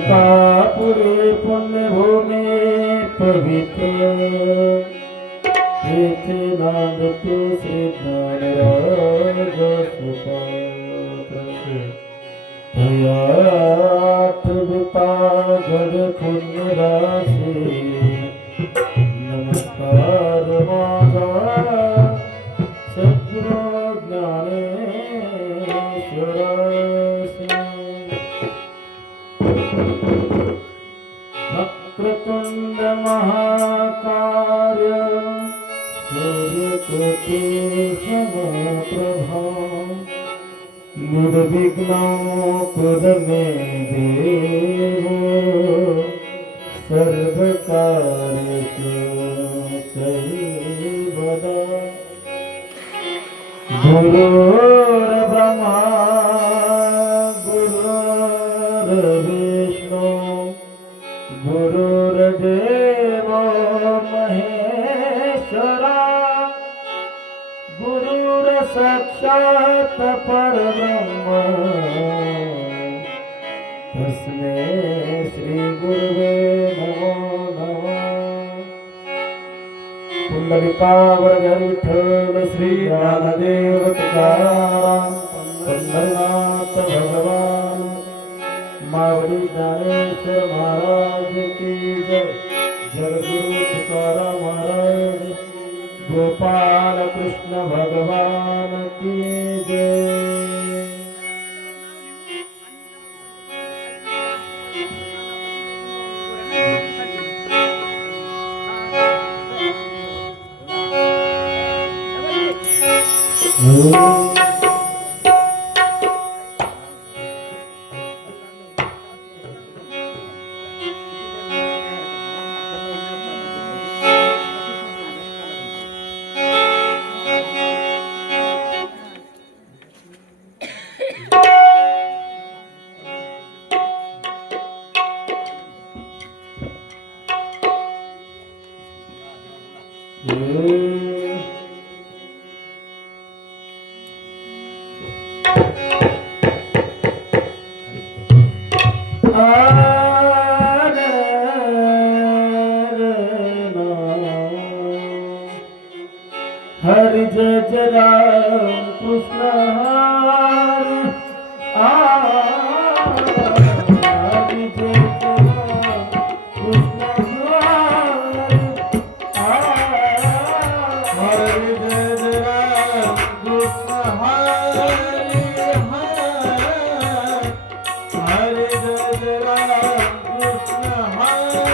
अनंतापुरी पुण्यभूमि पवित्र येथे नांदतो श्री ज्ञानराज सुपात्र भयात विपागड पुण्यराशी नमस्कार माझा सद्गुरू ज्ञानेश्वरासी वक्रतुंड महाकाय सूर्यकोटि समप्रभा निर्विघ्नं कुरु मे देव सर्वकार्येषु सर्वदा गुरुर्ब्रह्मा गुरुर्विष्णु गुरुर्देवो महेश्वरा गुरुर्साक्षात् परब्रह्म तस्मै श्री गुरुवे नमो नमः पुंडलिकावरधर विठ्ठल श्री ज्ञानदेव तुकाराम पंढरनाथ भगवान मावडी ज्ञानेश्वर महाराज की जय जगद्गुरु तुकाराम महाराज गोपाल कृष्ण भगवान की जय। हरि जय जय राम कृष्ण हरि हरि जय जय राम कृष्ण हरि हरि जय जय राम कृष्ण हरि हरि जय जय राम कृष्ण हरि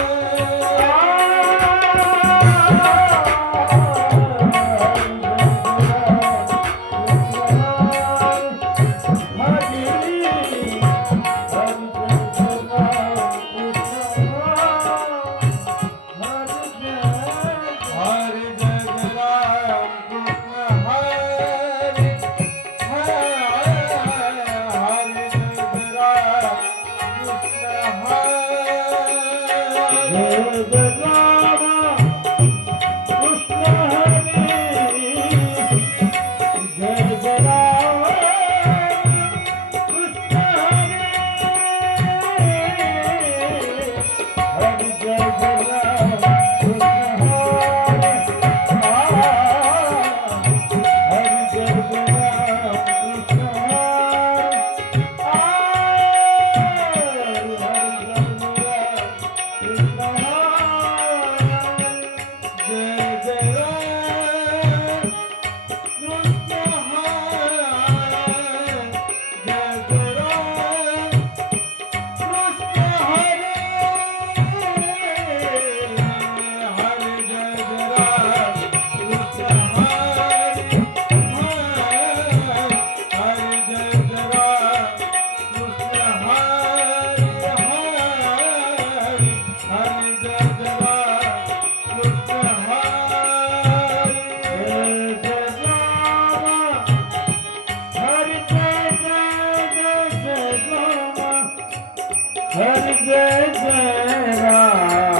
जय जय राम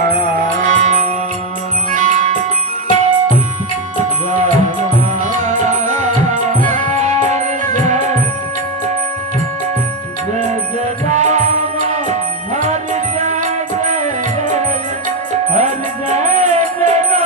राम जय जय राम हरि जय जय हरि जय जय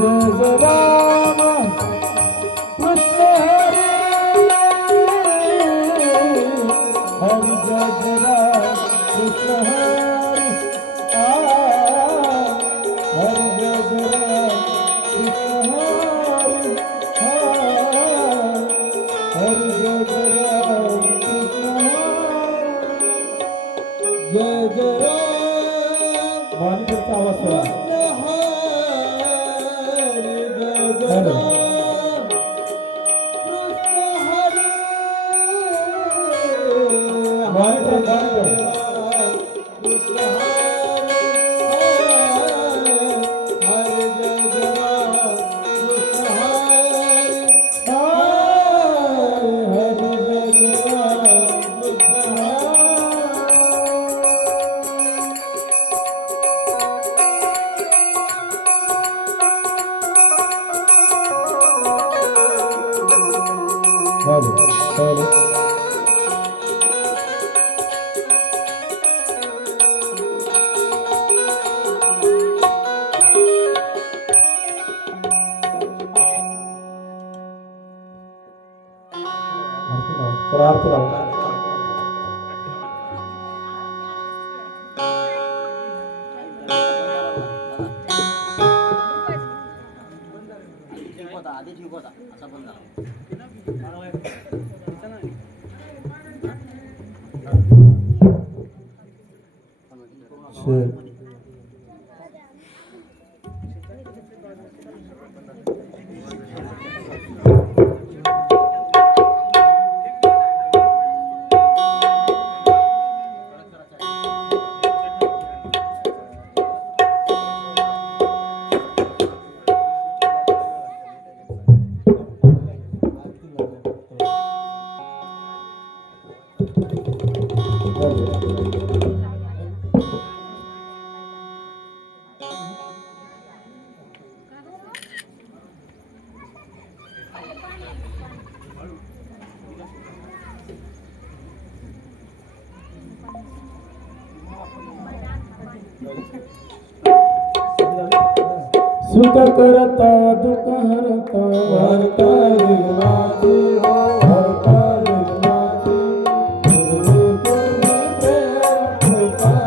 जय जय राम वाणीचा आवाज सोडा हरी जय जय राम कृष्ण हरी वाणीचा कृष्ण हरी जय जय राम कृष्ण हरी हरी जय जय राम कृष्ण Hadi. आधी ठीक होता असा बंद झाला सुख करता दुख हरता हरता विघ्नाची हो हरता विघ्नाची कृपा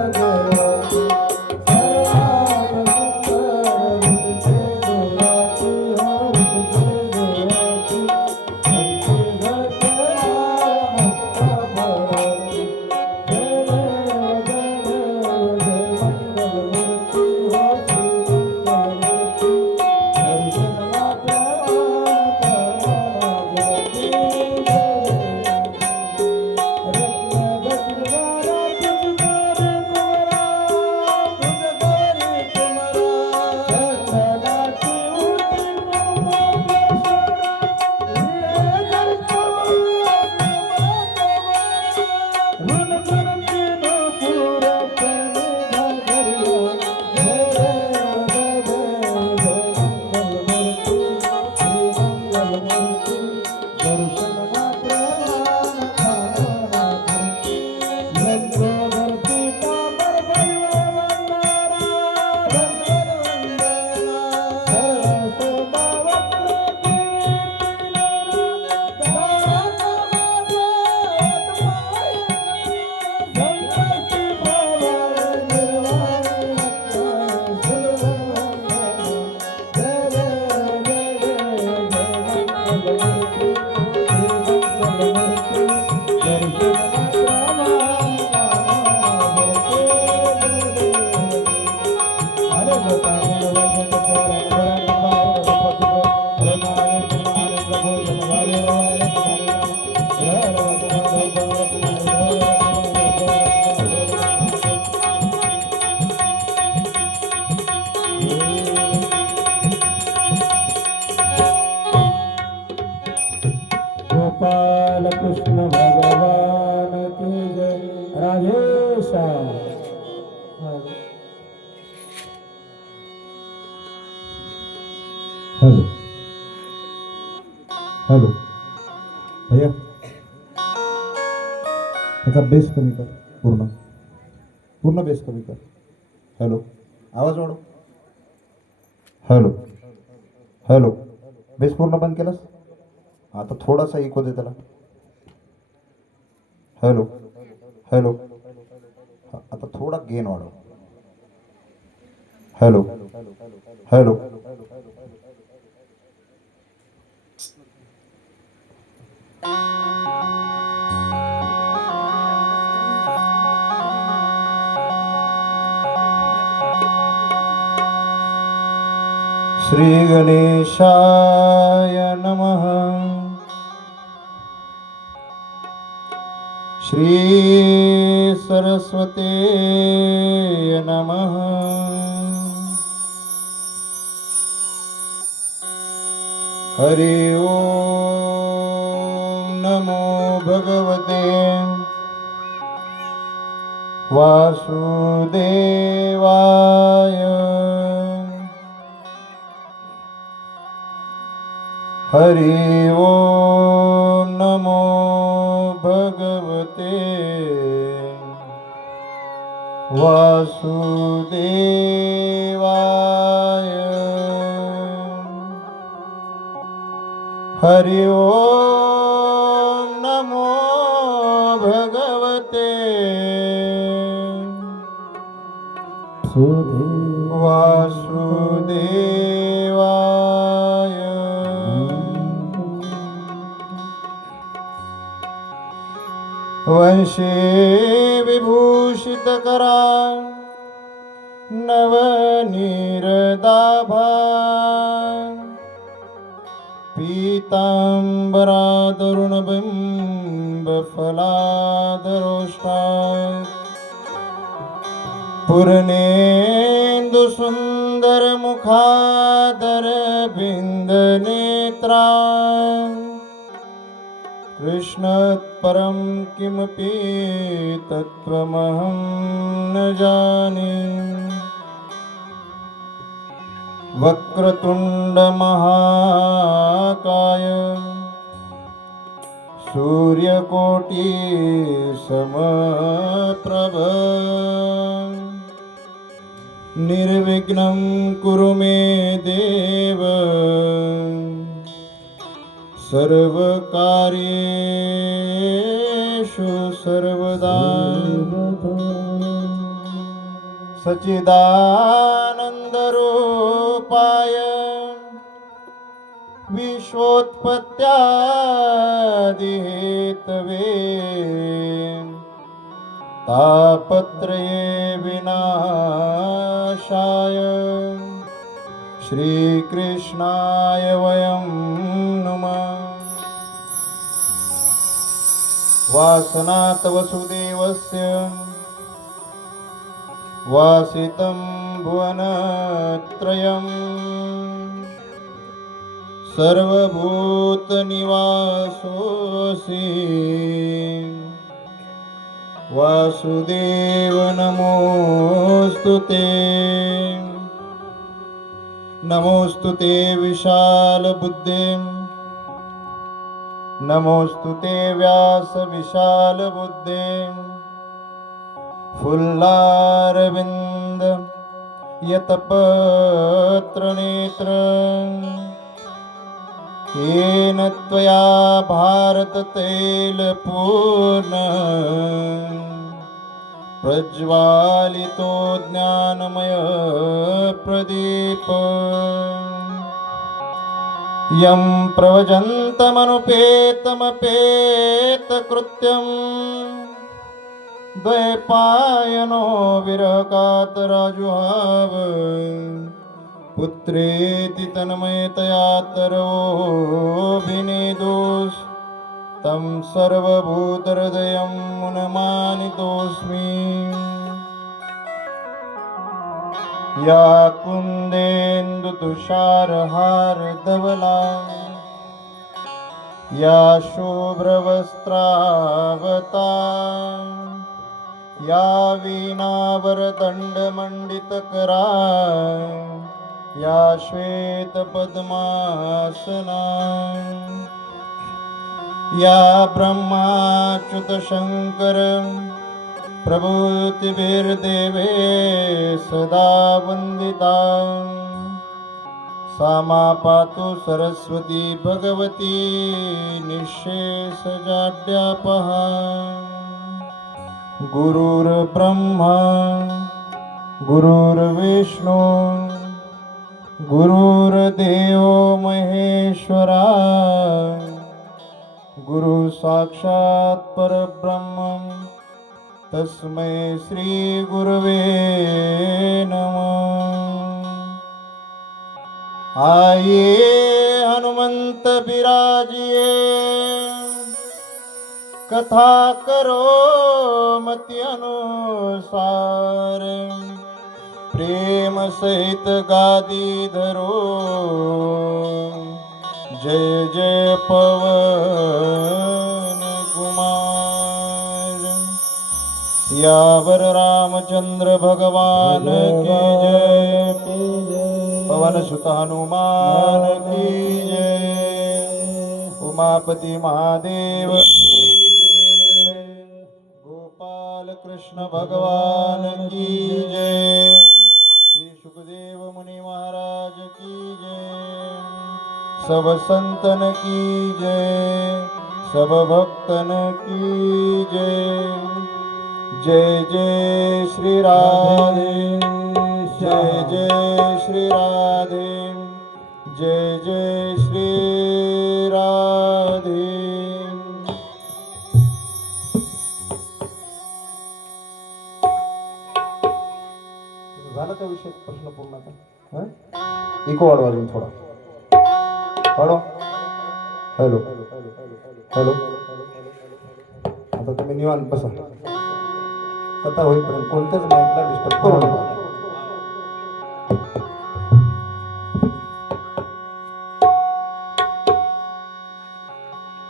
जयाची हॅलो हॅलो भैया त्याचा बेस कमी कर. पूर्ण पूर्ण बेस कमी कर. हॅलो आवाज वाढव. हॅलो हॅलो बेस पूर्ण बंद केलास. आता थोडासा इको दे त्याला. हॅलो हॅलो आता थोडा गेन वाढव. हॅलो हॅलो श्री गणेशाय नमः. श्री सरस्वते नमः. हरि ओम नमो भगवते वासुदेवाय. हरि ओम नमो भगवते वासुदेवाय. हरि ओम नमो भगवते वासुदेवाय. वंशे विभूषितकरा नवनीरदाभा पीताम्बरादरुणबिम्बफलादरोष्टा पूर्णेन्दुसुन्दरमुखादरविन्दनेत्रा कृष्णात्परं किमपि तत्त्वमहं न जाने. वक्रतुण्डमहाकाय सूर्यकोटिसमप्रभ निर्विघ्नं कुरु मे देव सर्वकार्येषु सर्वदा. सच्चिदानन्दरूपाय विश्वोत्पत्त्यादिहेतवे तापत्रये विनाशाय श्रीकृष्णाय वयं नुमः. वासनात् वसुदेवस्य वासितं भुवनत्रयं सर्वभूतनिवासोऽसि वासुदेव नमोऽस्तु ते. नमोऽस्तु ते विशालबुद्धे नमोऽस्तु ते व्यास विशालबुद्धे. फुल्लारविन्द यतपत्रनेत्र येन त्वया भारततैलपूर्ण प्रज्वालितो ज्ञानमय प्रदीप. यं प्रव्रजन्तमनुपेतमपेतकृत्यं द्वैपायनो विरहकातराजुहाव पुत्रेति तन्मयतया तरोभिनेदोस् तं सर्वभूतहृदयं मुनमानितोऽस्मि. या कुन्देन्दुतुषारहारधवला या शुभ्रवस्त्रावता या वीणावर दंडमंडित करा, या श्वेत पद्मासना, या ब्रह्माच्युत शंकर प्रभूतिभिर्देवे सदा वंदिता, सा मा पातु सरस्वती भगवती निःशेषजाड्यापहा। गुरुर्ब्रह्मा गुरुर्विष्णू गुरुर्देवो महेश्वरा, गुरु साक्षात् परब्रह्म तस्मै श्री गुरवे नमः। आइए हनुमंत बिराजिए, कथा करो मति अनुसार, प्रेम सहित गादी धरो, जय जय पवन कुमार। सियावर रामचंद्र भगवान की जय, पवन सुत हनुमान की जय, उमापति महादेव गोपाल कृष्ण भगवान की जय, श्री सुखदेव मुनि महाराज की जय, सब संतन की जय, सब भक्तन की जय। जय जय श्री राधे, जय जय श्री राधे, जय जय श्री राधे। झालं का विषय प्रश्न पूर्ण आता? इको वाढवा अजून थोडा, वाढवा. हॅलो हॅलो, आता तुम्ही निवांत बसा, कथा होईपर्यंत कोणत्याच माईकला डिस्टर्ब करू नका.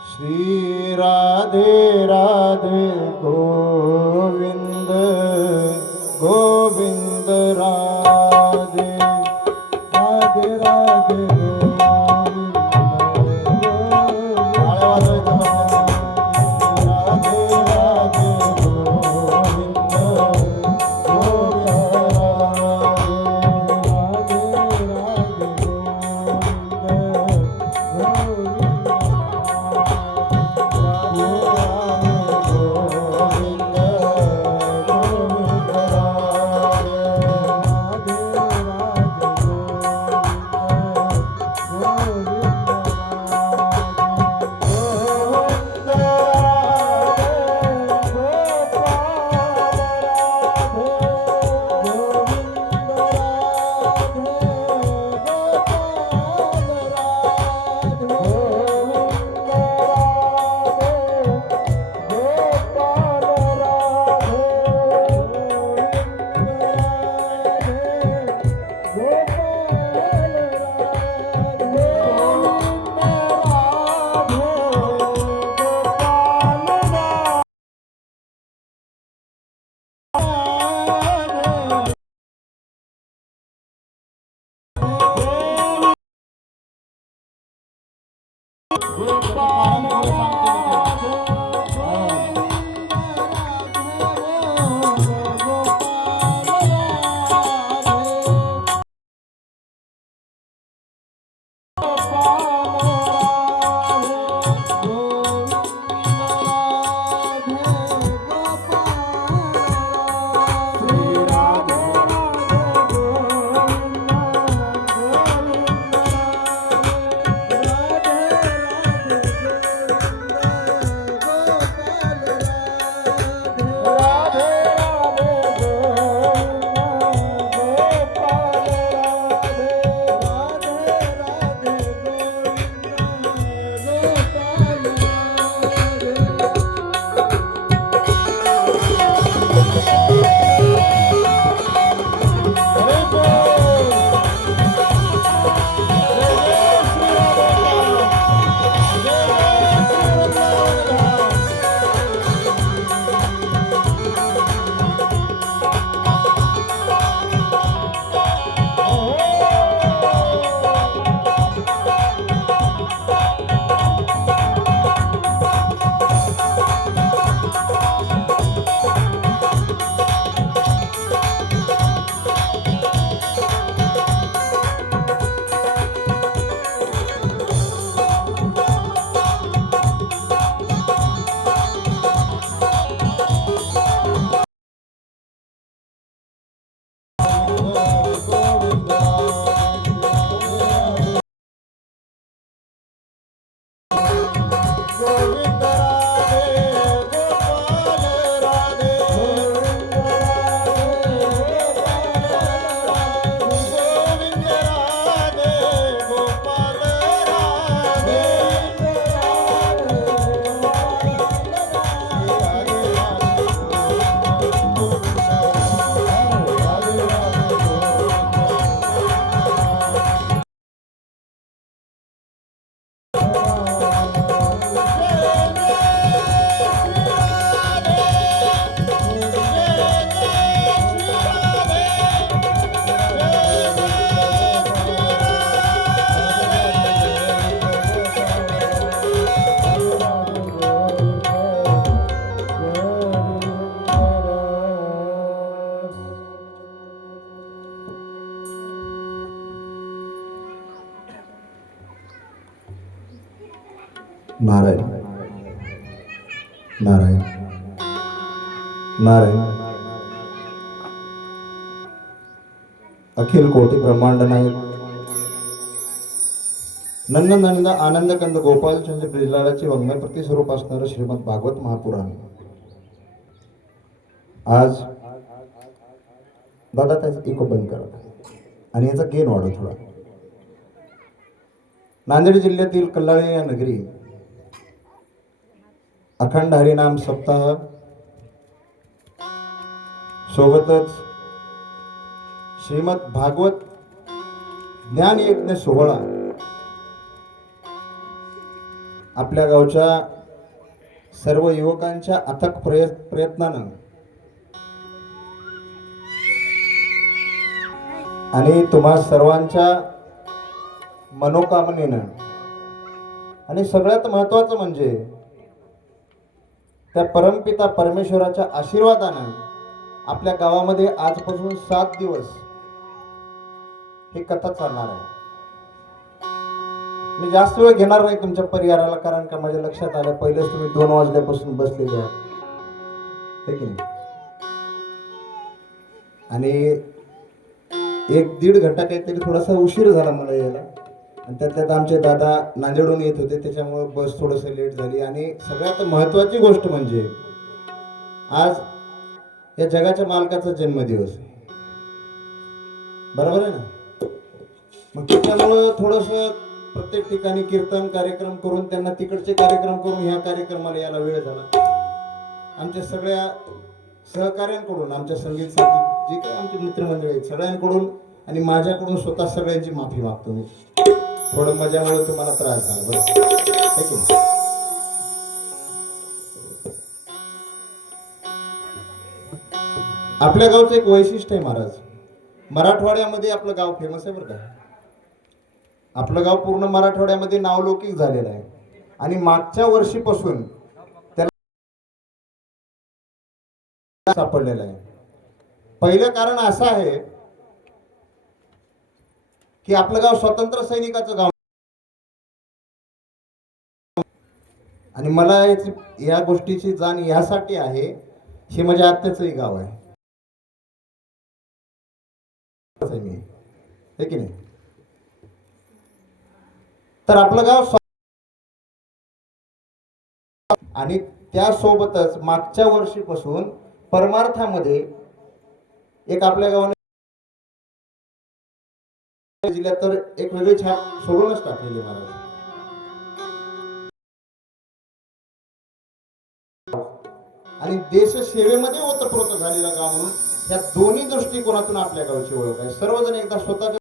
श्री राधे राधे गोविंद गोविंद राधे राधे राधे नारायण नारायण नारायण. अखिल कोटी ब्रह्मांड नायक नंद आनंद कंद गोपालचंद्र ब्रिजलालाचे वाङ्मय प्रतिस्वरूप असणारं श्रीमद भागवत महापुराण आज दादा त्याचा इको बंद करा आणि याचा गेन वाढव थोडा. नांदेड जिल्ह्यातील कल्लाळी या नगरी अखंड हरिनाम सप्ताह सोबतच श्रीमद भागवत ज्ञान यज्ञ सोहळा आपल्या गावच्या सर्व युवकांच्या अथक प्रयत्नानं आणि तुम्हा सर्वांच्या मनोकामनेनं आणि सगळ्यात महत्वाचं म्हणजे त्या परमपिता परमेश्वराच्या आशीर्वादानं आपल्या गावामध्ये आजपासून 7 दिवस ही कथा चालणार आहे. मी जास्त वेळ घेणार नाही तुमच्या परिवाराला, कारण का माझ्या लक्षात आलं पहिलेच तुम्ही 2 वाजल्यापासून बसलेले आहात हे की नाही, आणि 1-1.5 घंटा काहीतरी थोडासा उशीर झाला मला यायला, आणि त्यात आमचे दादा नांदेडहून येत होते त्याच्यामुळे बस थोडंसं लेट झाली. आणि सगळ्यात महत्त्वाची गोष्ट म्हणजे आज या जगाच्या मालकाचा जन्मदिवस आहे, बरोबर आहे ना. मग त्याच्यामुळं थोडंसं प्रत्येक ठिकाणी कीर्तन कार्यक्रम करून त्यांना तिकडचे कार्यक्रम करून ह्या कार्यक्रमाला यायला वेळ झाला. आमच्या सगळ्या सहकार्यांकडून, आमच्या संगीत साथी जे काही आमचे मित्रमंडळी आहेत सगळ्यांकडून आणि माझ्याकडून स्वतः सगळ्यांची माफी मागतो मी. थोडं मजामुळे तुम्हाला त्रास झाला बरं. आपल्या गावचं एक वैशिष्ट्य आहे महाराज, मराठवाड्यामध्ये आपलं गाव फेमस आहे बरं का. आपलं गाव पूर्ण मराठवाड्यामध्ये नावलौकिक झालेलं आहे आणि मागच्या वर्षीपासून त्याला सापडलेलं आहे. पहिलं कारण असं आहे की आपलं गाव स्वतंत्र सैनिकाचं गाव, आणि मला या गोष्टीची जाण यासाठी आहे, हे माझ्या आत्याचंही गाव आहे हे की नाही. तर आपलं गाव आणि त्यासोबतच मागच्या वर्षीपासून परमार्थामध्ये एक आपल्या गावाने जिल्ह्यात तर एक वेगळी छाप सोडूनच टाकलेली महाराज. आणि देशसेवेमध्ये ओतप्रोत झालेला गाव म्हणून या दोन्ही दृष्टिकोनातून आपल्या गावची ओळख आहे. सर्वजण एकदा स्वतःच्या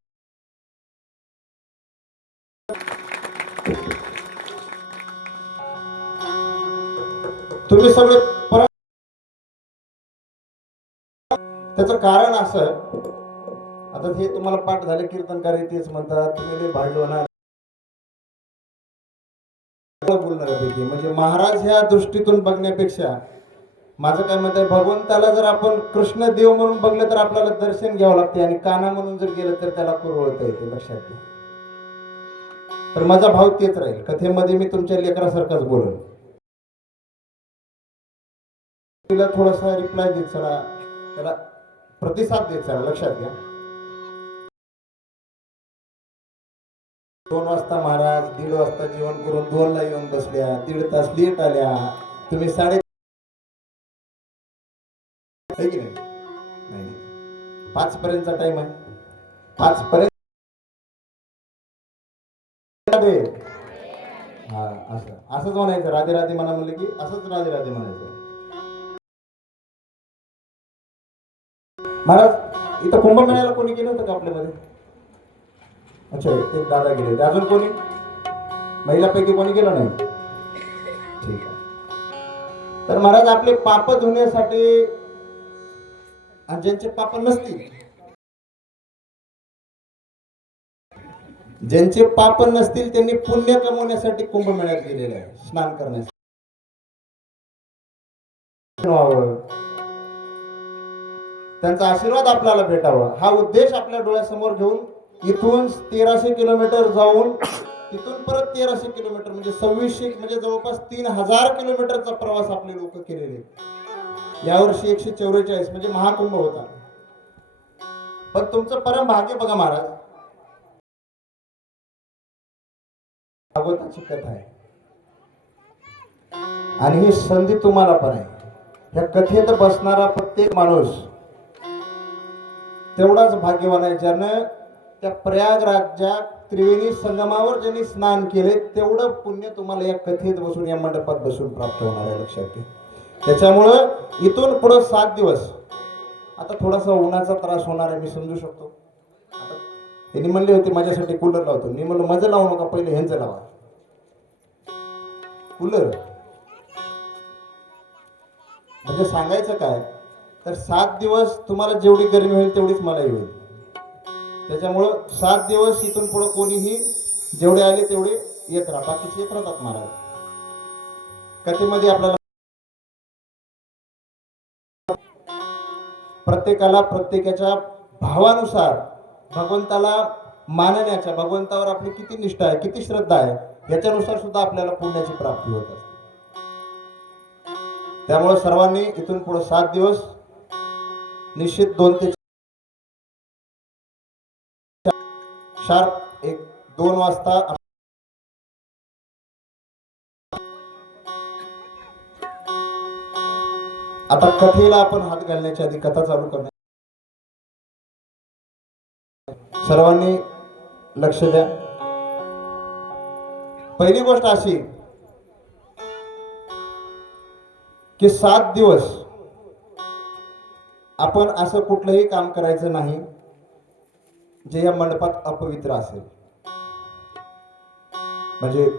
तुम्ही सगळे त्याचं कारण असं, आता हे तुम्हाला पाठ झाले कीर्तनकारी तेच म्हणतात तुम्ही भांडलो होणार बोलणाऱ्यापैकी, म्हणजे महाराज ह्या दृष्टीतून बघण्यापेक्षा माझं काय मत आहे, भगवंताला जर आपण कृष्ण देव म्हणून बघलं तर आपल्याला दर्शन घ्यावं लागते, आणि काना म्हणून जर गेलं तर त्याला कुरवळता येते, लक्षात घ्या. तर माझा भाव तेच राहील. कथेमध्ये मी तुमच्या लेकरासारखाच बोलेन. तिला थोडासा रिप्लाय देत चला, त्याला प्रतिसाद देत चला, लक्षात घ्या. 2 वाजता महाराज 1:30 वाजता जेवण करून 2 ला येऊन बसल्या, 1.5 तास लेट आल्या, तुम्ही 3:30 की नाही 5 पर्यंतचा टाइम आहे, 5 पर्यंत हा असंच म्हणायचं. राधे राधे म्हणा म्हणलं की असंच राधे राधे म्हणायचं. महाराज इथं कुंभमेळ्याला कोणी गेलं होतं का आपल्यामध्ये? अच्छा, एक दादा गेले होते. अजून कोणी महिलापैकी कोणी गेलं नाही? ठीक आहे. तर महाराज आपले पाप धुण्यासाठी, आणि ज्यांचे पाप नसतील, ज्यांचे पाप नसतील त्यांनी पुण्य कमवण्यासाठी कुंभमेळ्यात गेलेले आहे, स्नान करण्यासाठी. त्यांचा आशीर्वाद आपल्याला भेटावा हा उद्देश आपल्या डोळ्यासमोर घेऊन इथून 1300 किलोमीटर जाऊन तिथून परत 1300 किलोमीटर म्हणजे 2600 म्हणजे जवळपास 3000 किलोमीटरचा प्रवास आपले लोक केलेले आहेत. यावर्षी 144 म्हणजे महाकुंभ होता. पण तुमचं परम भाग्य बघा महाराज, भागवताची कथा आहे आणि ही संधी तुम्हाला पण आहे. या कथेत बसणारा प्रत्येक माणूस तेवढाच भाग्यवान आहे ज्यानं त्या प्रयागराजच्या त्रिवेणी संगमावर ज्यांनी स्नान केले तेवढं पुण्य तुम्हाला या कथेत बसून या मंडपात बसून प्राप्त होणार आहे. लक्षात घ्या. त्याच्यामुळं इथून पुढे 7 दिवस आता थोडासा उन्हाचा त्रास होणार आहे, मी समजू शकतो. आता त्यांनी म्हणले होते माझ्यासाठी कूलर लावतो, मी म्हणलं माझं लावू नका, पहिले ह्यांचं लावा कूलर. म्हणजे सांगायचं काय तर 7 दिवस तुम्हाला जेवढी गरमी होईल तेवढीच मलाही होईल. त्याच्यामुळं 7 दिवस इथून पुढे कोणीही जेवढे आले तेवढे येत राहा, बाकीचे येत राहतात महाराज. कथेमध्ये आपल्याला प्रत्येकाला प्रत्येकाच्या भावानुसार भगवंताला मानण्याच्या, भगवंतावर आपली किती निष्ठा आहे, किती श्रद्धा आहे याच्यानुसार सुद्धा आपल्याला पुण्याची प्राप्ती होत असते. त्यामुळे सर्वांनी इथून पुढे 7 दिवस निश्चित 2 ते 2 वाजता आता कथेला आपण हात घालण्याच्या आधी कथा चालू करणार. सर्वांनी लक्ष द्या. पहिली गोष्ट अशी की 7 दिवस आपण असं कुठलंही काम करायचं नाही जे या मंडपात अपवित्र असेल. म्हणजे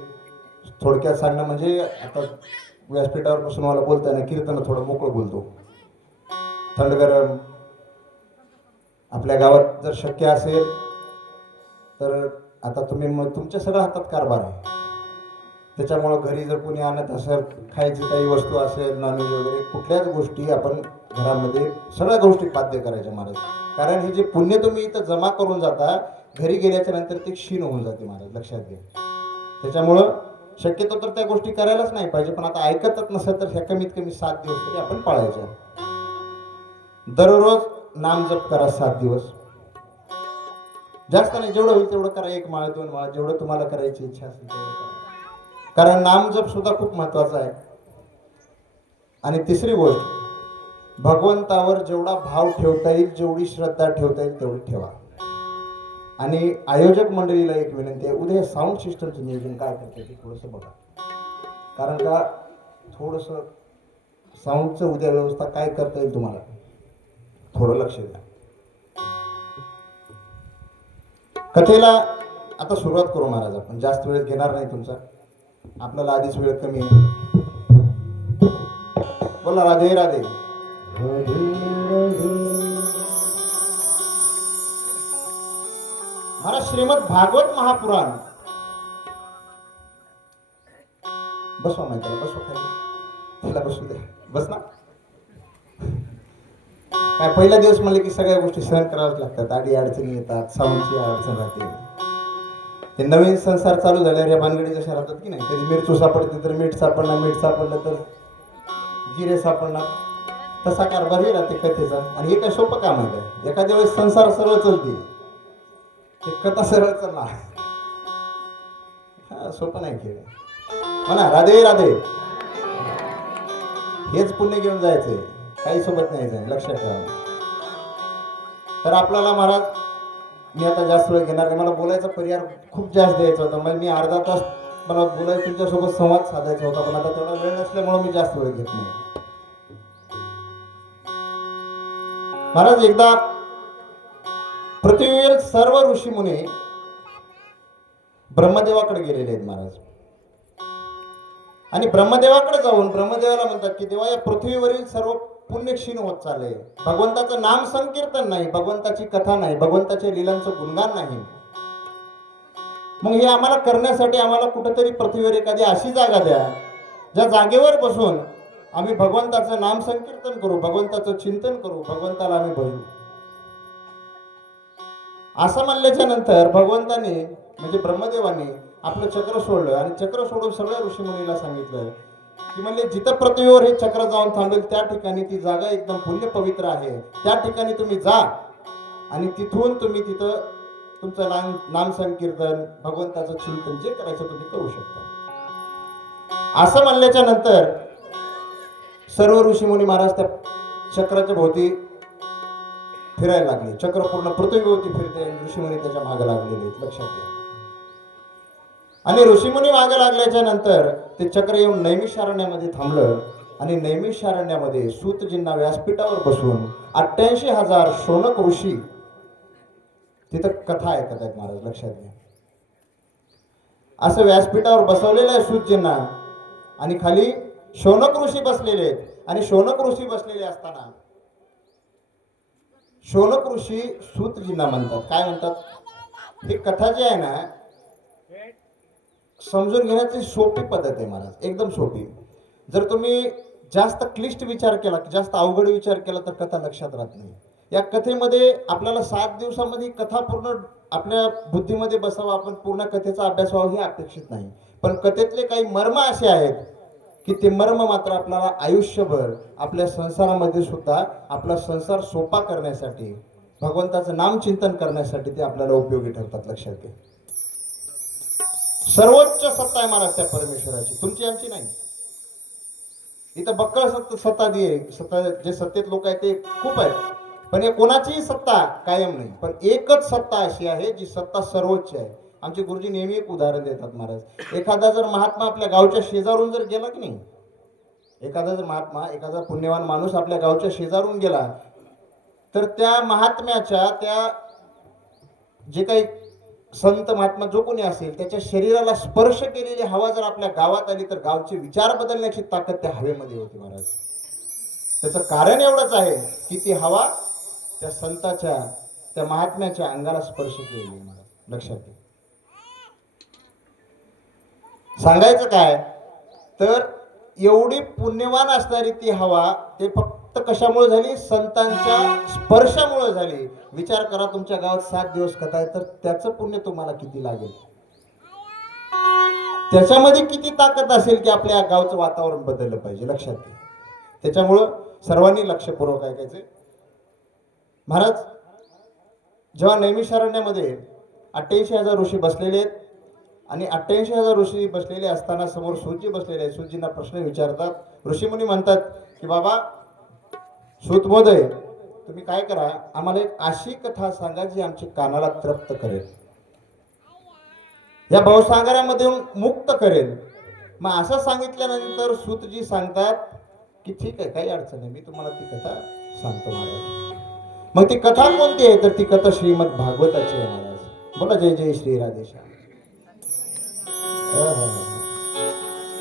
थोडक्यात सांगणं म्हणजे आता व्यासपीठावर बसून मला बोलताना कीर्तन थोडं मोकळं बोलतो. थंड गरम आपल्या गावात जर शक्य असेल तर आता तुम्ही तुमच्या सगळ्या हातात कारभार आहे. त्याच्यामुळं घरी जर कोणी आणत असेल, खायची काही वस्तू असेल, नॉनव्हेज वगैरे कुठल्याच गोष्टी आपण घरामध्ये सगळ्या गोष्टी बाध्य करायच्या महाराज. कारण हे जे पुण्य तुम्ही इथं जमा करून जाता घरी गेल्याच्या नंतर ते क्षीण होऊन जाते महाराज, लक्षात घ्या. त्याच्यामुळं शक्यतो तर त्या गोष्टी करायलाच नाही पाहिजे. पण आता ऐकतच नसेल तर ह्या कमीत कमी 7 दिवस तरी आपण पाळायच्या. दररोज नाम जप करा 7 दिवस. जास्त नाही, जेवढं होईल तेवढं करा. 1 माळ 2 माळ जेवढं तुम्हाला करायची इच्छा असेल तेवढं करा. कारण नाम जप सुद्धा खूप महत्वाचा आहे. आणि तिसरी गोष्ट, भगवंतावर जेवढा भाव ठेवता येईल, जेवढी श्रद्धा ठेवता येईल तेवढी ठेवा. आणि आयोजक मंडळीला एक विनंती आहे, उद्या साऊंड सिस्टमचं नियोजन काय करते ते थोडंसं बघा. कारण का थोडंसं साऊंडचं उद्या व्यवस्था काय करता येईल तुम्हाला थोडं लक्ष द्या. कथेला आता सुरुवात करू महाराज. आपण जास्त वेळ घेणार नाही तुमचा, आपल्याला आधीच वेळ कमी आहे. बोला राधे राधे. महाराज श्रीमद भागवत महापुराण. बसवा माहिती बसवा, खाली तिला बसू द्या, बस ना. काय पहिला दिवस म्हणले की सगळ्या गोष्टी सहन कराव्याच लागतात, आडी अडचणी येतात, साऊंडची अडचण राहते. ते नवीन संसार चालू झाल्यावर या भानगडी जशा राहतात की नाही, कधी मिरचू सापडते तर मीठ सापडणार, मीठ सापडलं तर जिरे सापडणार, तसा कारभारही राहते कथेचा. आणि हे काय सोपं काम आहे काय? एखाद्या वेळेस संसार सरळ चलते, ते कथा सरळ चालणार, सोपं नाही खेळ म्हणा. राधे राधे. हेच पुण्य घेऊन जायचंय, काही सोबत नाही जाय, लक्षात ठेवा. तर आपल्याला महाराज, मी आता जास्त वेळ घेणार नाही, मला बोलायचा पर्याय खूप जास्त द्यायचा होता. मग मी अर्धा तास मला बोलायचं, तुमच्यासोबत संवाद साधायचा होता, पण आता तेवढा वेळ नसल्यामुळे मी जास्त वेळ घेत नाही. महाराज एकदा पृथ्वीवर सर्व ऋषी मुनी ब्रह्मदेवाकडे गेलेले आहेत महाराज. आणि ब्रह्मदेवाकडे जाऊन ब्रह्मदेवाला म्हणतात की देवा, या पृथ्वीवरील सर्व पुण्य क्षीण होत चालले, भगवंताचं नाम संकीर्तन नाही, भगवंताची कथा नाही, भगवंताच्या लीलांचं गुणगान नाही. मग हे आम्हाला करण्यासाठी आम्हाला कुठेतरी पृथ्वीवर एखादी अशी जागा द्या ज्या जागेवर बसून आम्ही भगवंताचं नाम संकीर्तन करू, भगवंताचं चिंतन करू, भगवंताला आम्ही भजू. असं म्हणल्याच्या नंतर भगवंताने म्हणजे ब्रह्मदेवाने आपलं चक्र सोडलं आणि चक्र सोडून सगळ्या ऋषीमुनीला सांगितलं की म्हणले जिथं पृथ्वीवर हे चक्र जाऊन थांबेल त्या ठिकाणी ती जागा एकदम पुण्य पवित्र आहे, त्या ठिकाणी तुम्ही जा आणि तिथून तुम्ही तिथं तुमचं नाम संकीर्तन, भगवंताचं चिंतन जे करायचं तुम्ही करू शकता. असं म्हणल्याच्या नंतर सर्व ऋषीमुनी महाराज त्या चक्राच्या भोवती फिरायला लागले. चक्र पूर्ण पृथ्वीभोवती फिरते आणि ऋषीमुनी त्याच्या मागे लागलेले आहेत, लक्षात घ्या. आणि ऋषीमुनी मागे लागल्याच्या नंतर ते चक्र येऊन नैमिषारण्यामध्ये थांबलं आणि नैमिषारण्यामध्ये सूतजींना व्यासपीठावर बसवून 88,000 शौनक ऋषी तिथं कथा ऐकत आहेत महाराज, लक्षात घ्या. असं व्यासपीठावर बसवलेलं आहे सूतजींना आणि खाली शौनक ऋषी बसलेले आहेत आणि शौनक ऋषी बसलेले असताना शौनक ऋषी सूतजींना म्हणतात, काय म्हणतात, ही कथा जी आहे ना समजून घेण्याची सोपी पद्धत आहे महाराज, एकदम सोपी. जर तुम्ही जास्त क्लिष्ट विचार केला, जास्त अवघड विचार केला तर कथा लक्षात राहत नाही. या कथेमध्ये आपल्याला 7 दिवसामध्ये कथा पूर्ण आपल्या बुद्धीमध्ये बसावं, आपण पूर्ण कथेचा अभ्यास व्हावा हे अपेक्षित नाही. पण कथेतले काही मर्म असे आहेत की ते मर्म मात्र आपल्याला आयुष्यभर आपल्या संसारामध्ये सुद्धा आपला संसार सोपा करण्यासाठी, भगवंताचं नाम चिंतन करण्यासाठी ते आपल्याला उपयोगी ठरतात, लक्षात घ्या. सर्वोच्च सत्ता आहे महाराज त्या परमेश्वराची, तुमची आमची नाही. इथं बक्कळ सत्ता दी आहे, सत्ता जे सत्तेत लोक आहेत ते खूप आहेत, पण हे कोणाचीही सत्ता कायम नाही. पण एकच सत्ता अशी आहे जी सत्ता सर्वोच्च आहे. आमचे गुरुजी नेहमी एक उदाहरण देतात महाराज. एखादा जर महात्मा आपल्या गावच्या शेजारून जर गेला की नाही, एखादा जर महात्मा, एखादा पुण्यवान माणूस आपल्या गावच्या शेजारून गेला तर त्या महात्म्याच्या, त्या जे काही संत महात्मा जो कोणी असेल त्याच्या शरीराला स्पर्श केलेली हवा जर आपल्या गावात आली तर गावचे विचार बदलण्याची ताकद त्या हवेमध्ये होती महाराज. त्याचं कारण एवढंच आहे की ती हवा त्या संताच्या, त्या महात्म्याच्या अंगाला स्पर्श केलेली महाराज, लक्षात घ्या. सांगायचं काय तर एवढी पुण्यवान असणारी ती हवा ते फक्त कशामुळे झाली, संतांच्या स्पर्शामुळे झाली. विचार करा, तुमच्या गावात 7 दिवस कथा आहे तर त्याचं पुण्य तुम्हाला किती लागेल, त्याच्यामध्ये किती ताकद असेल की आपल्या गावचं वातावरण बदललं पाहिजे, लक्षात घ्या. त्याच्यामुळं सर्वांनी लक्षपूर्वक ऐकायचं. महाराज जेव्हा नैमिषारण्यामध्ये 88,000 ऋषी बसलेले आहेत आणि 88,000 ऋषी बसलेले असताना समोर सूतजी बसलेले आहेत. सूतजींना प्रश्न विचारतात. ऋषीमुनी म्हणतात की बाबा सूत महोदय, तुम्ही काय करा, आम्हाला एक अशी कथा सांगा जी आमच्या कानाला तृप्त करेल, या भवसागरामध्ये मुक्त करेल. मग असं सांगितल्यानंतर सूतजी सांगतात की ठीक आहे, काही अडचण नाही, मी तुम्हाला ती कथा सांगतो महाराज. मग ती कथा कोणती आहे तर ती कथा श्रीमद भागवताची आहे महाराज. बोला जय जय श्री राधेश्याम.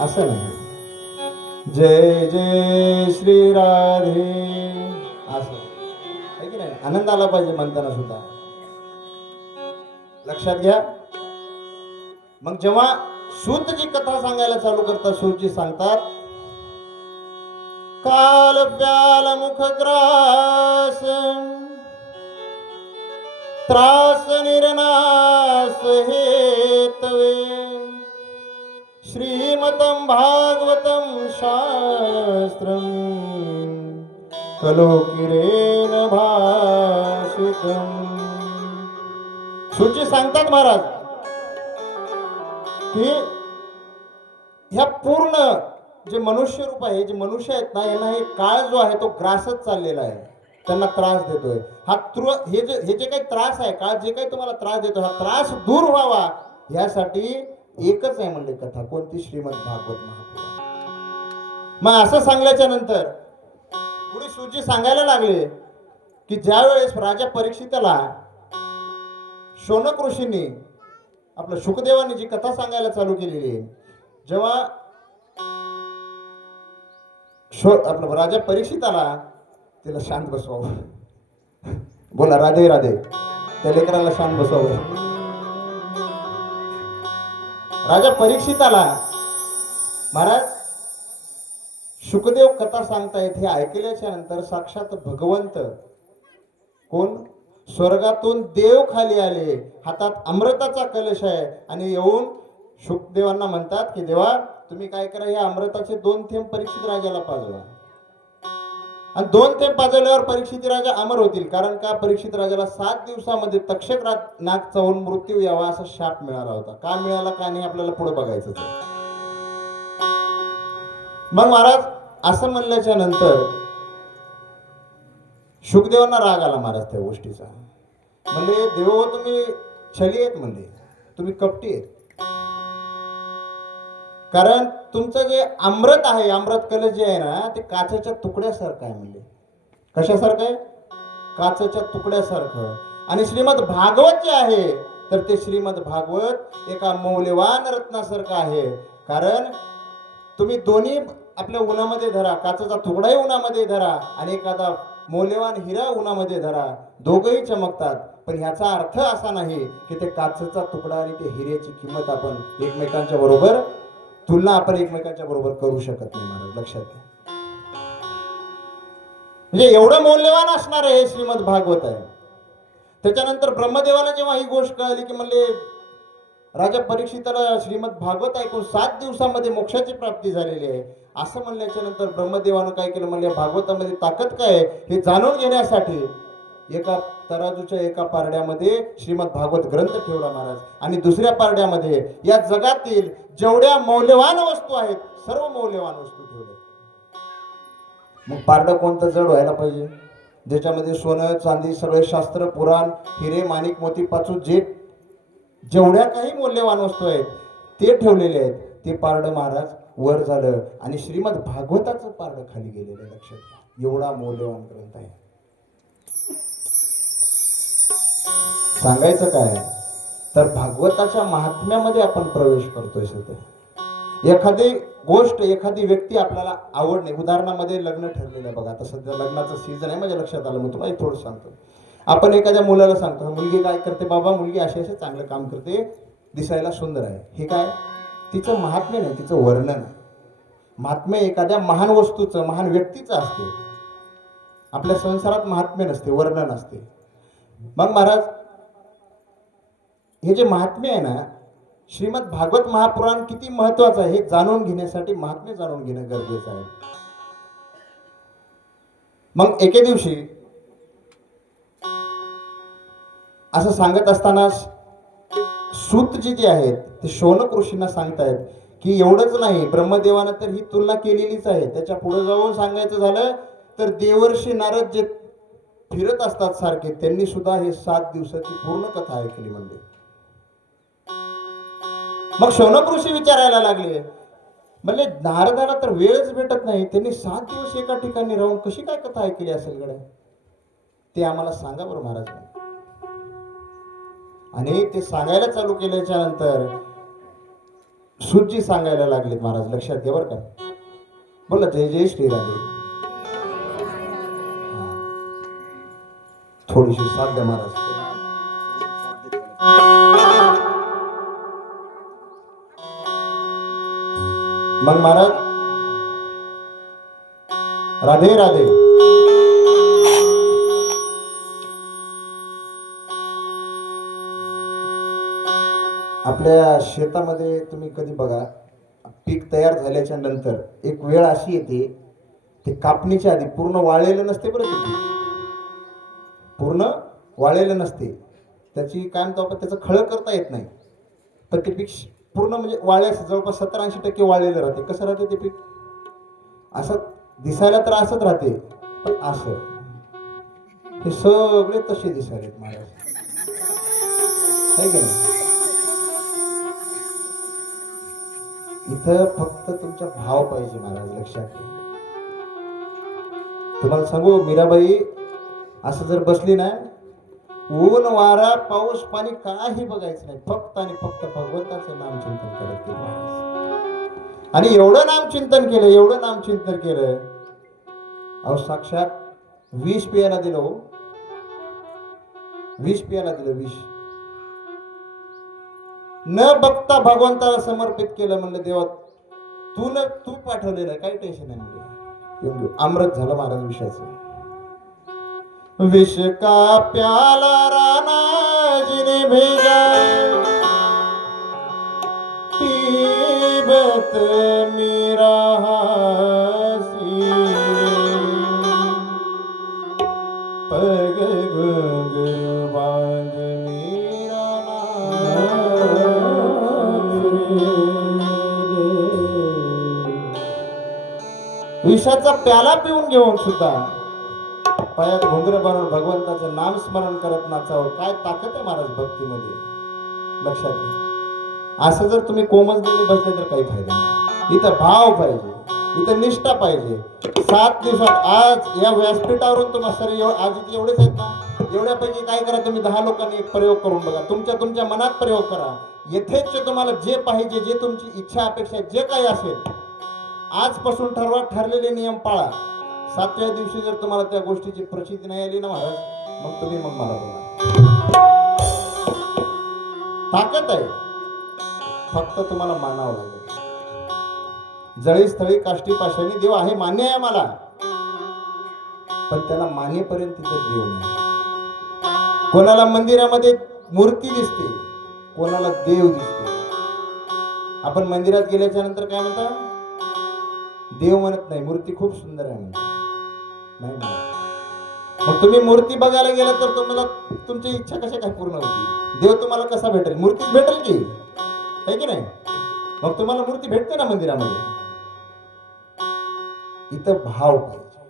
असं नाही, जय जय श्री राधे असं आहे की नाही, आनंद आला पाहिजे म्हणताना सुद्धा, लक्षात घ्या. मग जेव्हा सूतजी कथा सांगायला चालू करतात, सूतजी सांगतात, काल व्याल मुख ग्रास त्रास निर्नास हेतवे श्रीमतं भागवतं शास्त्रं कलोकिरेन भाषितम्. सूची सांगतात महाराज की ह्या पूर्ण जे मनुष्य रूप आहे, जे मनुष्य आहेत ना, यांना हे काळ जो आहे तो ग्रासच चाललेला आहे, त्यांना त्रास देतोय. हा हे जे काही त्रास आहे, काळ जे काही तुम्हाला त्रास देतो, हा त्रास दूर व्हावा यासाठी एकच आहे म्हणले कथा, कोणती, श्रीमद भागवत महापुराण. मग असं सांगल्याच्या नंतर पुढे सूजी सांगायला लागले की ज्या वेळेस राजा परीक्षिताला शौनक ऋषींनी, आपल्या शुकदेवांनी जी कथा सांगायला चालू केलेली आहे, जेव्हा आपला राजा परीक्षिताला, तिला शांत बसवावं, बोला राधे राधे, त्या लेकराला शांत बसवावं. राजा परीक्षिताला महाराज शुकदेव कथा सांगतायत, हे ऐकल्याच्या नंतर साक्षात भगवंत कोण, स्वर्गातून देव खाली आले, हातात अमृताचा कलश आहे आणि येऊन शुकदेवांना म्हणतात की देवा तुम्ही काय करा, या अमृताचे 2 थेंब परीक्षित राजाला पाजवा. आणि 2 थेंब पाजवल्यावर परीक्षित राजा अमर होतील. कारण का, परीक्षित राजाला 7 दिवसामध्ये तक्षक नाग चावून मृत्यू यावा असा शाप मिळाला होता. का मिळाला का नाही आपल्याला पुढे बघायचं. मग महाराज असं म्हणल्याच्या नंतर शुकदेवांना राग आला महाराज त्या गोष्टीचा. म्हणजे देव तुम्ही छली आहेत, म्हणजे तुम्ही कपटी आहेत. कारण तुमचं जे अमृत आहे, अमृत कलश जे आहे ना, ते काचेच्या तुकड्यासारखं आहे. म्हणजे कशासारखं आहे? काचेच्या तुकड्यासारखं. आणि श्रीमद भागवत जे आहे, तर ते श्रीमद भागवत एका मौल्यवान रत्नासारखं आहे. कारण तुम्ही दोन्ही आपल्या उन्हामध्ये धरा, काचेचा तुकडाही उन्हामध्ये धरा आणि एखादा मौल्यवान हिरा उन्हामध्ये धरा, दोघंही चमकतात. पण ह्याचा अर्थ असा नाही की ते काचेचा तुकडा आणि ते हिऱ्याची किंमत आपण एकमेकांच्या बरोबर तुलना आपण एकमेकांच्या बरोबर करू शकत नाही महाराज, लक्षात घ्या. म्हणजे एवढं मौल्यवान असणार आहे श्रीमद भागवत आहे. त्याच्यानंतर ब्रह्मदेवाला जेव्हा ही गोष्ट कळाली की म्हणले राजा परीक्षिताला श्रीमद भागवत ऐकून 7 दिवसामध्ये मोक्षाची प्राप्ती झालेली आहे असं म्हणल्याच्या नंतर ब्रह्मदेवानं काय केलं, म्हणले भागवतामध्ये ताकद काय आहे हे जाणून घेण्यासाठी एका तराजूच्या एका पारड्यामध्ये श्रीमद भागवत ग्रंथ ठेवला महाराज. आणि दुसऱ्या पारड्यामध्ये या जगातील जेवढ्या मौल्यवान वस्तू आहेत सर्व मौल्यवान वस्तू ठेवल्या. मग पारडं कोणतं जड व्हायला पाहिजे, ज्याच्यामध्ये सोनं चांदी सगळे शास्त्र पुराण हिरे माणिक मोती पाचू जेवढ्या काही मौल्यवान वस्तू आहेत ते ठेवलेले आहेत. ते पारडं महाराज वर झालं आणि श्रीमद भागवताचं पारडं खाली गेलेलं. लक्षात घ्या, एवढा मौल्यवान ग्रंथ आहे. सांगायचं काय तर भागवताच्या महात्म्यामध्ये आपण प्रवेश करतोय. सध्या एखादी गोष्ट एखादी व्यक्ती आपल्याला आवड नाही. उदाहरणामध्ये लग्न ठरलेलं आहे बघा, आता सध्या लग्नाचं सीझन आहे, माझ्या लक्षात आलं, मी तुम्हाला थोडं सांगतो. आपण एखाद्या मुलाला सांगतो मुलगी काय करते, बाबा मुलगी असे असे चांगलं काम करते, दिसायला सुंदर आहे. हे काय, तिचं महात्म्य नाही, तिचं वर्णन आहे. महात्म्य एखाद्या महान वस्तूचं महान व्यक्तीचं असते. आपल्या संसारात महात्म्य नसते, वर्णन असते. मग महाराज हे जे महात्म्य आहे ना, श्रीमद भागवत महापुराण किती महत्वाचं आहे हे जाणून घेण्यासाठी महात्म्य जाणून घेणं गरजेचं आहे. मग एके दिवशी असं सांगत असताना सूतजी जे आहेत ते शौनक ऋषींना सांगतायत की एवढंच नाही, ब्रह्मदेवानं तर ही तुलना केलेलीच आहे. त्याच्या पुढे जाऊन सांगायचं झालं तर देवर्षी नारद जे फिरत असतात सारखे, त्यांनी सुद्धा हे 7 दिवसाची पूर्ण कथा ऐकली. म्हणजे मग शौनक ऋषी विचारायला लागले, म्हणजे नारदाला तर वेळच भेटत नाही, त्यांनी 7 दिवस एका ठिकाणी राहून कशी काय कथा ऐकली असेल गड्या, ते आम्हाला सांगा बरं महाराज. आणि ते सांगायला चालू केल्याच्या नंतर सूतजी सांगायला लागले महाराज, लक्षात घ्या बरं का. बोला जय जय श्रीराधे. थोडीशी साथ द्या महाराज. मग महाराज राधे राधे. आपल्या शेतामध्ये तुम्ही कधी बघा, पीक तयार झाल्याच्या नंतर एक वेळ अशी येते, ते कापणीच्या आधी पूर्ण वाळलेलं नसते बरं. ते पीक पूर्ण वाळलेलं नसते, त्याची काय म्हणतो आपण, त्याचं खळं करता येत नाही. पण ते पीक पूर्ण म्हणजे वाळ्यास जवळपास 70-80% वाळलेलं राहते. कसं राहते ते पीक, असं दिसायला तर असंच राहते, पण असं हे सगळे तसे दिसायला महाराज, है की नाही. इथं फक्त तुमचा भाव पाहिजे महाराज, लक्षात घ्या. तुम्हाला सांगू, मीराबाई असं जर बसली ना, ऊन वारा पाऊस पाणी काही बघायचं नाही, फक्त आणि फक्त भगवंताचं नाम चिंतन करत गेलं. आणि एवढं नाम चिंतन केलं, एवढं नाम चिंतन केलं, अहो साक्षात विष पियाला दिलं. विष पियाला दिलं, विष न बघता भगवंताला समर्पित केलं. म्हणलं देवा तू पाठवलेलं, काही टेन्शन नाही. म्हणजे अमृत झालं महाराज विषयाचं. विष का प्याला राणा जी ने भेजा, गावत मीरा हासी पग घुंघरू बांध मीरा विषाचा प्याला पिऊन घेऊन सुद्धा पायात घुंगर बांधून भगवंताचं नाम स्मरण करत नाचावं. काय ताकद आहे महाराज भक्तीमध्ये, लक्षात घ्या. असं जर तुम्ही कोमजलेले बसले तर काही फायदा नाही. इथं भाव पाहिजे, इथं निष्ठा पाहिजे. 7 दिवसात आज या व्यासपीठावरून तुम्हाला सर आज इथे एवढेच आहेत ना, एवढ्यापैकी काय करा तुम्ही 10 लोकांनी एक प्रयोग करून बघा. तुमच्या मनात प्रयोग करा. यथेच्छ तुम्हाला जे पाहिजे, जे तुमची इच्छा अपेक्षा जे काही असेल आजपासून ठरवा, ठरलेले नियम पाळा. 7व्या दिवशी जर तुम्हाला त्या गोष्टीची प्रचिती नाही आली ना महाराज, मग तुम्ही मला बोला. ताकद आहे, फक्त तुम्हाला मानावं लागेल. जळी स्थळी काष्टी पाशाणी देव आहे, मान्य आहे मला, पण त्याला मानेपर्यंत तिथे देव नाही. कोणाला मंदिरामध्ये मूर्ती दिसते, कोणाला देव दिसते. आपण मंदिरात गेल्याच्या नंतर काय म्हणता, देव म्हणत नाही, मूर्ती खूप सुंदर आहे म्हणतात. नाही म्हणत. मग तुम्ही मूर्ती बघायला गेला तर तुम्हाला तुमची इच्छा कशा काय पूर्ण होती. देव तुम्हाला कसा भेटेल, मूर्तीच भेटेल की, आहे की नाही. मग तुम्हाला मूर्ती भेटते ना मंदिरामध्ये. इथं भाव पाहिजे,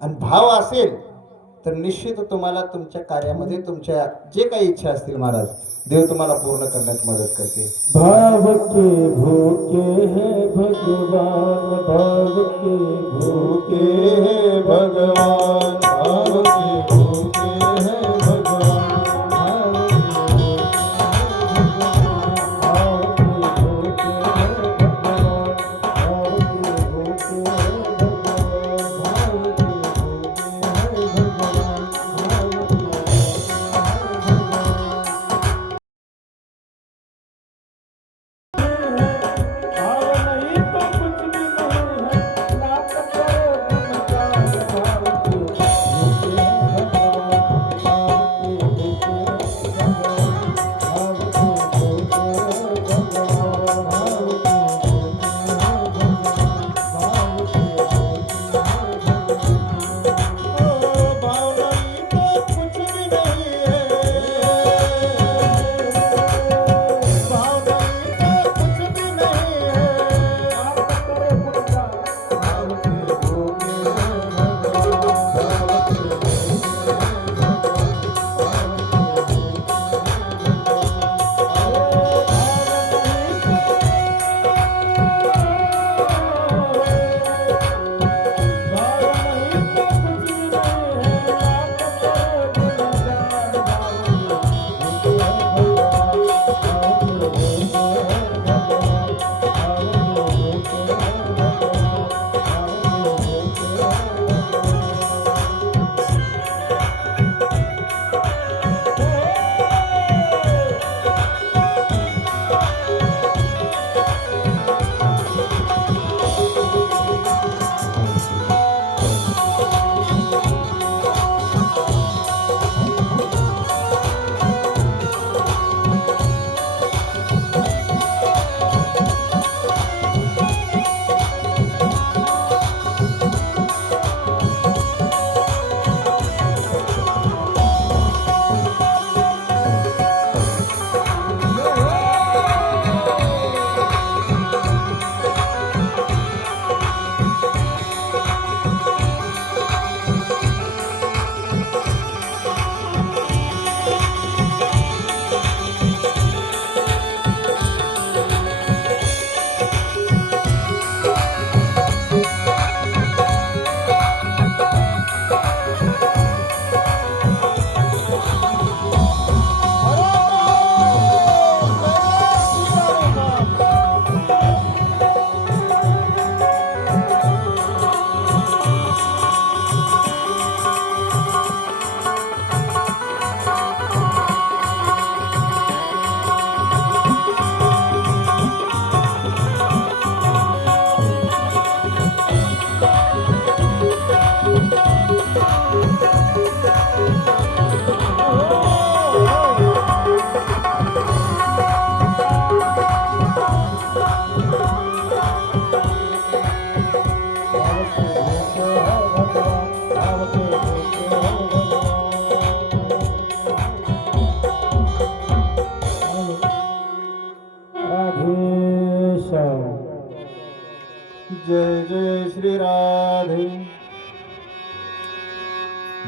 आणि भाव असेल तर निश्चित तुम्हाला तुमच्या कार्यामध्ये तुमच्या जे काही इच्छा असतील महाराज, देव तुम्हाला पूर्ण करण्यात मदत करते. भाव के भूखे है भगवान, भाव के भूखे है भगवान, भाव के भूखे है भगवान, भाव के भूखे है भगवान, भाव के भूखे है भगवान, भाव के भूखे है भगवान, भाव के भाव नहीं तो कुछ भी नहीं है. लाख करो गुणगान, भाव के भूखे है भगवान, भाव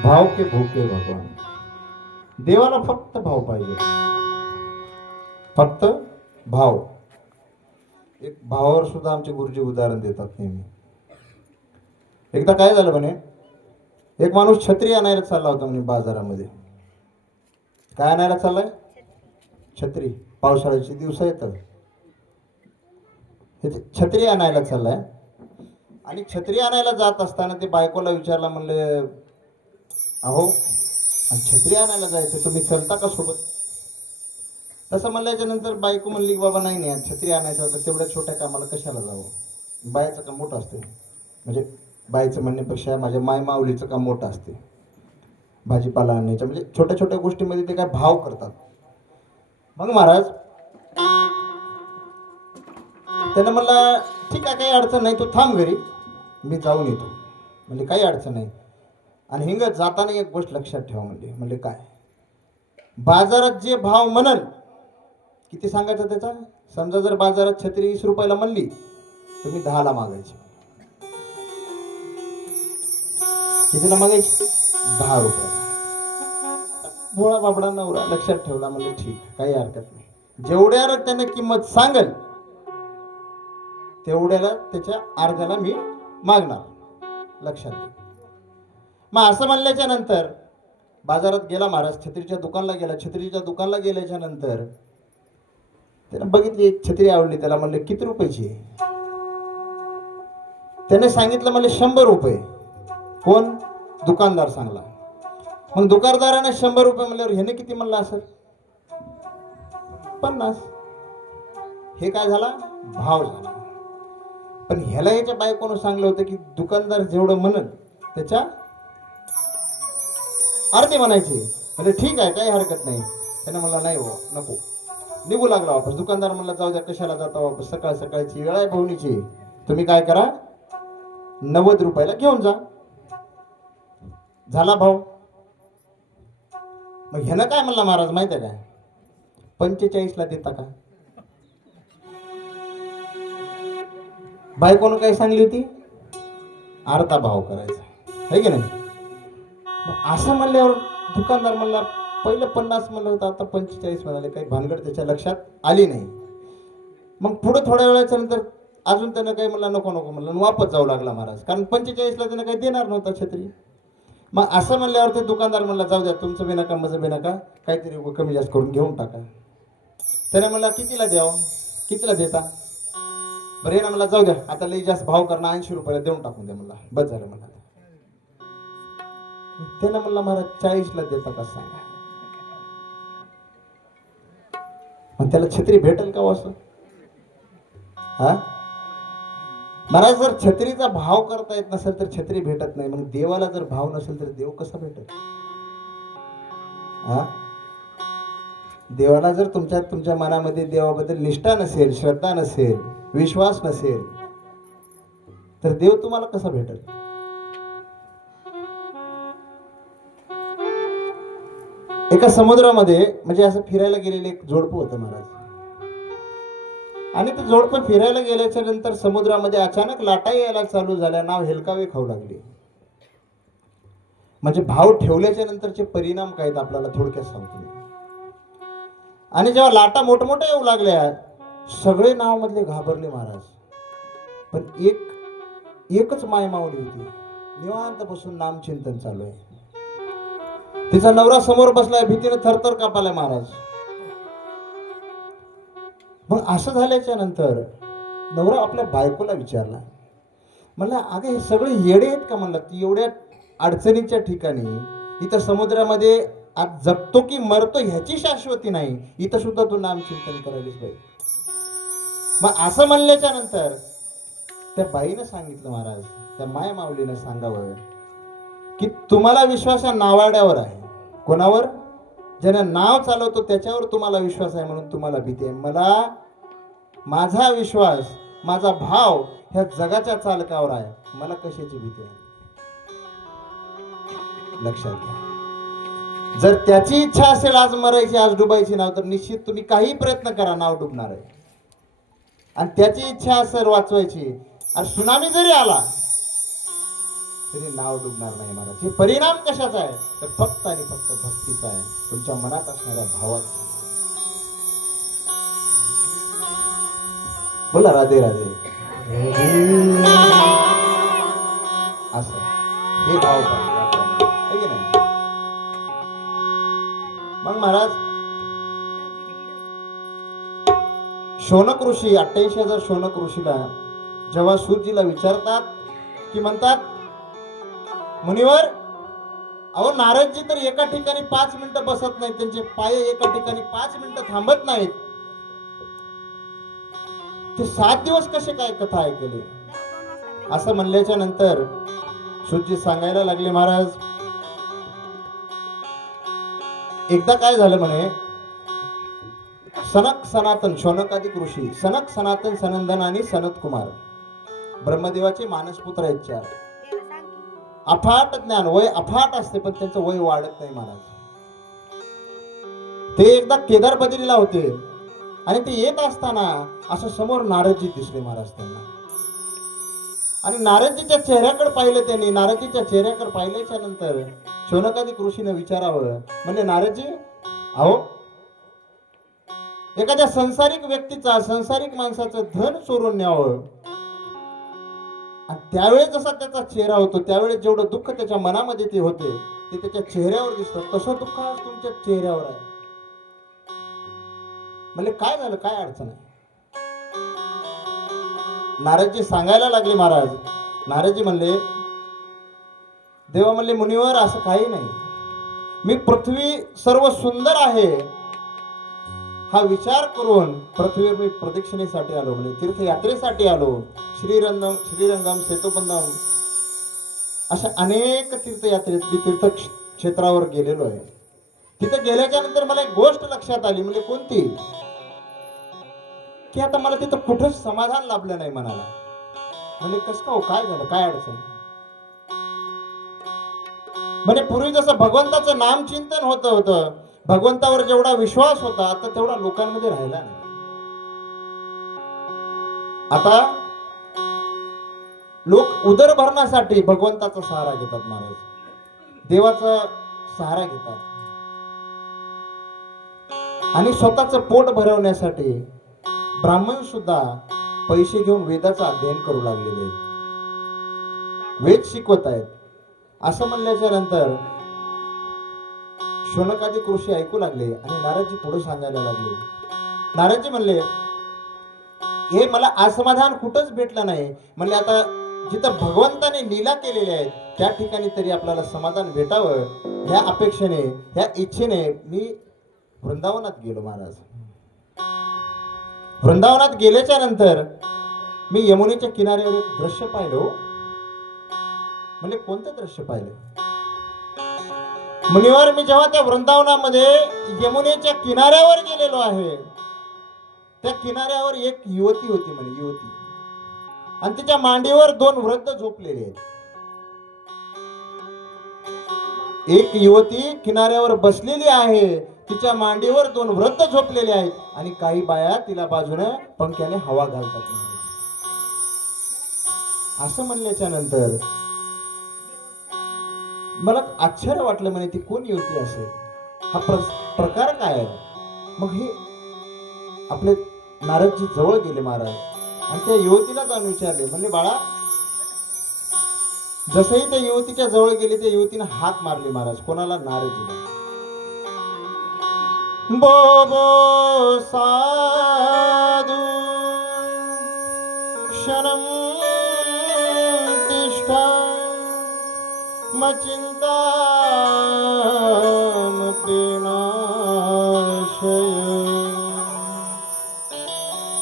भाव के भूखे भगवान. देवाला फक्त भाव पाहिजे, फक्त भाव. एक भावावर सुद्धा आमचे गुरुजी उदाहरण देतात नेहमी. एकदा काय झालं म्हणे, एक माणूस छत्री आणायला चालला होता म्हणे बाजारामध्ये. काय आणायला चाललाय? छत्री. पावसाळ्याची दिवस येतात, छत्री आणायला चाललाय. आणि छत्री आणायला जात असताना ते बायकोला विचारला, म्हणले अहो छत्री आणायला जायचं, तुम्ही चलता का सोबत? तसं म्हणल्याच्या नंतर बायको म्हणली, बाबा नाही नाही, छत्री आणायचं होतं, तेवढ्या छोट्या कामाला कशाला जावं? बायाचं काम मोठं असते. म्हणजे बायचं म्हणण्यापेक्षा माझ्या मायमाऊलीचं काम मोठं असते. भाजीपाला आणायचं म्हणजे छोट्या छोट्या गोष्टीमध्ये ते काय भाव करतात. मग महाराज त्यानं म्हणला, ठीक आहे काही अडचण नाही, तू थांब घरी, मी जाऊन येतो. म्हणजे काही अडचण नाही. आणि हिंग जाताना एक गोष्ट लक्षात ठेवा. म्हणजे काय, बाजारात जे भाव म्हणल, किती सांगायचं त्याचा? समजा जर बाजारात छत्री 20 रुपयाला म्हणली, तुम्ही 10ला मागायची. कितीला मागायची? 10 रुपयाला. भोळा बाबडा नवरा लक्षात ठेवला, म्हणजे ठीक, काही हरकत नाही. जेवढ्याला त्याने किंमत सांगल तेवढ्याला त्याच्या अर्ध्याला मी मागणार. लक्षात घ्या. मग असं म्हणल्याच्या नंतर बाजारात गेला महाराज, छत्रीच्या दुकानला गेला. छत्रीच्या दुकानला गेल्याच्या नंतर त्याने बघितली, एक छत्री आवडली त्याला. म्हणले किती रुपयाची? त्याने सांगितलं, म्हणले 100 रुपये. कोण? दुकानदार सांगला. मग दुकानदाराने 100 रुपये म्हणल्यावर ह्याने किती म्हणला असेल? 50. हे काय झाला? भाव झाला. पण ह्याला याच्या बायकोनं सांगलं होतं की दुकानदार जेवढं म्हणल त्याच्या अर्धे म्हणायचे. म्हणजे ठीक आहे, काही हरकत नाही. त्याने म्हणला नाही हो, नको. निघू लागला वापस. दुकानदार म्हणला जाऊ द्या, कशाला जाता वापस, सकाळ सकाळची वेळ आहे भवनीची, तुम्ही काय करा 90 रुपयाला घेऊन जा. झाला भाव. मग ह्यानं काय म्हणला महाराज माहिती आहे काय? 45ला देता का? बायकोनं काय सांगली होती? अर्धा भाव करायचा, है की नाही? मग असं म्हणल्यावर दुकानदार म्हणला, पहिलं 50 म्हणलं होतं, आता 45 म्हणाले. काही भानगड त्याच्या लक्षात आली नाही. मग पुढे थोड्या वेळाच्या नंतर अजून त्यानं काही म्हणला नको नको म्हणलं, वापस जाऊ लागला महाराज. कारण 45ला त्यानं काही देणार नव्हता छत्री. मग असं म्हणल्यावर ते दुकानदार म्हणला जाऊ द्या, तुमचं बी नका माझं बी नका, काहीतरी कमी जास्त करून घेऊन टाका. त्याने म्हणला कितीला द्यावं? कितीला देता? बरं ना मला जाऊ द्या, आता लई जास्त भाव करणं, 80 रुपयाला देऊन टाकून द्या म्हणला. बस झालं म्हणला. त्यानं म्हणला महाराज 40ला देता का सांगा? मग त्याला छत्री भेटेल का असं? हा महाराज, जर छत्रीचा भाव करता येत नसेल तर छत्री भेटत नाही. मग देवाला जर भाव नसेल तर देव कसा भेटेल? हा देवाला जर तुमच्या मनामध्ये देवाबद्दल निष्ठा नसेल, श्रद्धा नसेल, विश्वास नसेल, तर देव तुम्हाला कसा भेटेल? एका समुद्रामध्ये म्हणजे असं फिरायला गेलेले एक जोडपं होतं महाराज. आणि ते जोडपं फिरायला गेल्याच्या नंतर समुद्रामध्ये अचानक लाटा यायला चालू झाल्या. नाव हेलकावे खाऊ लागली. म्हणजे भाव ठेवल्याच्या नंतरचे परिणाम काय आहेत आपल्याला थोडक्यात सांगतो मी. आणि जेव्हा लाटा मोठमोठ्या येऊ लागल्या, सगळे नाव मधले घाबरले महाराज. पण एकच मायमावली होती, निवांत बसून नामचिंतन चालू आहे. तिचा नवरा समोर बसलाय, भीतीने थरथर कापालाय महाराज. मग असं झाल्याच्या नंतर नवरा आपल्या बायकोला विचारला, म्हणला अगं हे सगळे येडे आहेत का? म्हणलं ती एवढ्या अडचणीच्या ठिकाणी इथं समुद्रामध्ये आज जगतो की मरतो ह्याची शाश्वती नाही, इथं सुद्धा तू नामचिंतन करायलीस बाई. मग असं म्हणल्याच्या नंतर त्या बाईनं सांगितलं महाराज, त्या माया माऊलीनं सांगावं की तुम्हाला विश्वास या नावाड्यावर आहे. कोणावर? ज्याने नाव चालवतो त्याच्यावर तुम्हाला विश्वास आहे म्हणून तुम्हाला भीती आहे. मला माझा विश्वास, माझा भाव ह्या जगाच्या चालकावर आहे, मला कशाची भीती आहे? लक्षात घ्या. जर त्याची इच्छा असेल आज मरायची, आज डुबायची नाव, तर निश्चित तुम्ही काही प्रयत्न करा, नाव डुबणार आहे. आणि त्याची इच्छा असेल वाचवायची, आणि सुनामी जरी आला तरी नाव डुबणार नाही महाराज. हे परिणाम कशाचा आहे तर फक्त आणि फक्त भक्तीचा आहे, तुमच्या मनात असणाऱ्या भावाचा. बोला राधे राधे. असं हे भाव पाहिजे, है की नाही. मग महाराज शौनक ऋषी 88,000 शौनक ऋषीला जेव्हा सूतजीला विचारतात की म्हणतात मुनिवर, अहो नारदजी तर एका ठिकाणी 5 मिनिटं बसत नाहीत, त्यांचे पाय एका ठिकाणी 5 मिनिटं थांबत नाहीत, ते 7 दिवस कसे काय कथा ऐकले. असं म्हणल्याच्या नंतर सूतजी सांगायला लागले महाराज एकदा काय झालं म्हणे, सनक सनातन शौनकादिक ऋषी सनक सनातन सनंदन आणि सनत कुमार ब्रह्मदेवाचे मानसपुत्र आहेत 4. अफाट ज्ञान, वय अफाट असते पण त्यांचं वय वाढत नाही महाराज. ते एकदा केदार बद्रीला होते आणि ते येत असताना असं समोर नारदजी दिसले महाराज त्यांना. आणि नारदजीच्या चेहऱ्याकडे पाहिलं त्यांनी. नारदजीच्या चेहऱ्याकडे पाहिल्याच्या नंतर शौनकादिक ऋषीने विचारावं, म्हणजे नारदजी अहो एखाद्या संसारिक व्यक्तीचा संसारिक माणसाचं धन चोरून न्यावं आणि त्यावेळेस जसा त्याचा चेहरा होतो त्यावेळेस जेवढं दुःख त्याच्या मनामध्ये ते होते ते त्याच्या चेहऱ्यावर दिसतं, तसं दुःख आज तुमच्या चेहऱ्यावर आहे. म्हणजे काय झालं, काय अडचण आहे. नारदजी सांगायला लागले महाराज. नारदजी म्हणले देवा म्हणले मुनिवर असं काही नाही, मी पृथ्वी सर्व सुंदर आहे हा विचार करून पृथ्वीवर मी प्रदक्षिणेसाठी आलो, म्हणजे तीर्थयात्रेसाठी आलो. श्रीरंगम सेतुबंधम अशा अनेक तीर्थयात्रेत मी तीर्थक्षेत्रावर गेलेलो आहे. तिथे गेल्याच्या नंतर मला एक गोष्ट लक्षात आली. म्हणजे कोणती, की आता मला तिथं कुठंच समाधान लाभलं नाही मनाला. म्हणजे कसं का, काय झालं, काय अडचण. म्हणजे पूर्वी जसं भगवंताचं नाम चिंतन होतं, भगवंतावर जेवढा विश्वास होता आता तेवढा लोकांमध्ये राहिला नाही. आता लोक उदरभरणासाठी भगवंताचा सहारा घेतात महाराज, देवाचा सहारा घेतात आणि स्वतःचं पोट भरवण्यासाठी ब्राह्मण सुद्धा पैसे घेऊन वेदाचं अध्ययन करू लागलेले आहेत, वेद शिकवत आहेत. असं म्हणल्याच्या नंतर शौनकादिक ऋषी ऐकू लागले आणि नारदजी पुढे सांगायला लागले. नारदजी म्हणले हे मला असमाधान कुठंच भेटलं नाही. म्हणले आता जिथं भगवंताने लीला केलेल्या आहेत त्या ठिकाणी तरी आपल्याला समाधान भेटावं, ह्या अपेक्षेने ह्या इच्छेने मी वृंदावनात गेलो महाराज. वृंदावनात गेल्याच्या नंतर मी यमुनेच्या किनाऱ्यावर एक दृश्य पाहिलं. म्हणजे कोणतं दृश्य पाहिलं मुनिवर, मी जेव्हा त्या वृंदावनामध्ये यमुनेच्या किनाऱ्यावर गेलेलो आहे त्या किनाऱ्यावर एक युवती होती म्हणे, युवती, आणि तिच्या मांडीवर 2 वृद्ध झोपलेले आहेत. एक युवती किनाऱ्यावर बसलेली आहे, तिच्या मांडीवर 2 वृद्ध झोपलेले आहेत आणि काही बाया तिला बाजूने पंख्याने हवा घालतात. असं म्हणल्याच्या नंतर मला आश्चर्य वाटलं, म्हणे ती कोण युवती असेल, हा प्रकार काय आहे. मग हे आपले नारदजी जवळ गेले महाराज आणि त्या युवतीला जाऊन विचारले. म्हणले बाळा, जसंही त्या युवतीच्या जवळ गेले त्या युवतीने हाक मारली महाराज. कोणाला? नारदजीला. बो बो साधू क्षणम तिष्ठा मचिंता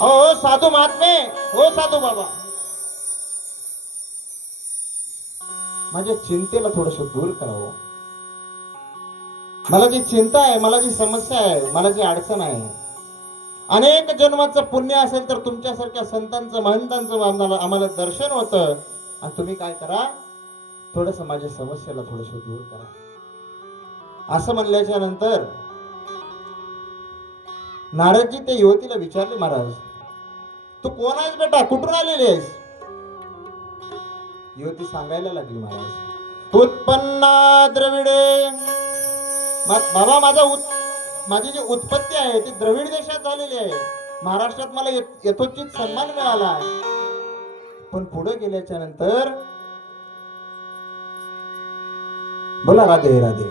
ओ साधू महात्मे, हो साधू बाबा, माझ्या चिंतेला थोडस दूर करावं. मला जी चिंता आहे, मला जी समस्या आहे, मला जी अडचण आहे, अनेक जन्माचं पुण्य असेल तर तुमच्यासारख्या संतांचं महंतांचं आम्हाला दर्शन होतं. आणि तुम्ही काय करा, थोडस माझ्या समस्येला थोडस दूर करा. असं म्हणल्याच्या नंतर नारदजी त्या युवतीला विचारले, महाराज तू कोण आहेस बेटा, कुठून आलेली आहेस. युवती सांगायला लागली महाराज, उत्पन्ना द्रविडे. बाबा माझी जी उत्पत्ती आहे ती द्रविड देशात झालेली आहे. महाराष्ट्रात मला यथोचित सन्मान मिळाला आहे. पण पुढे गेल्याच्या नंतर बोला राधे राधे.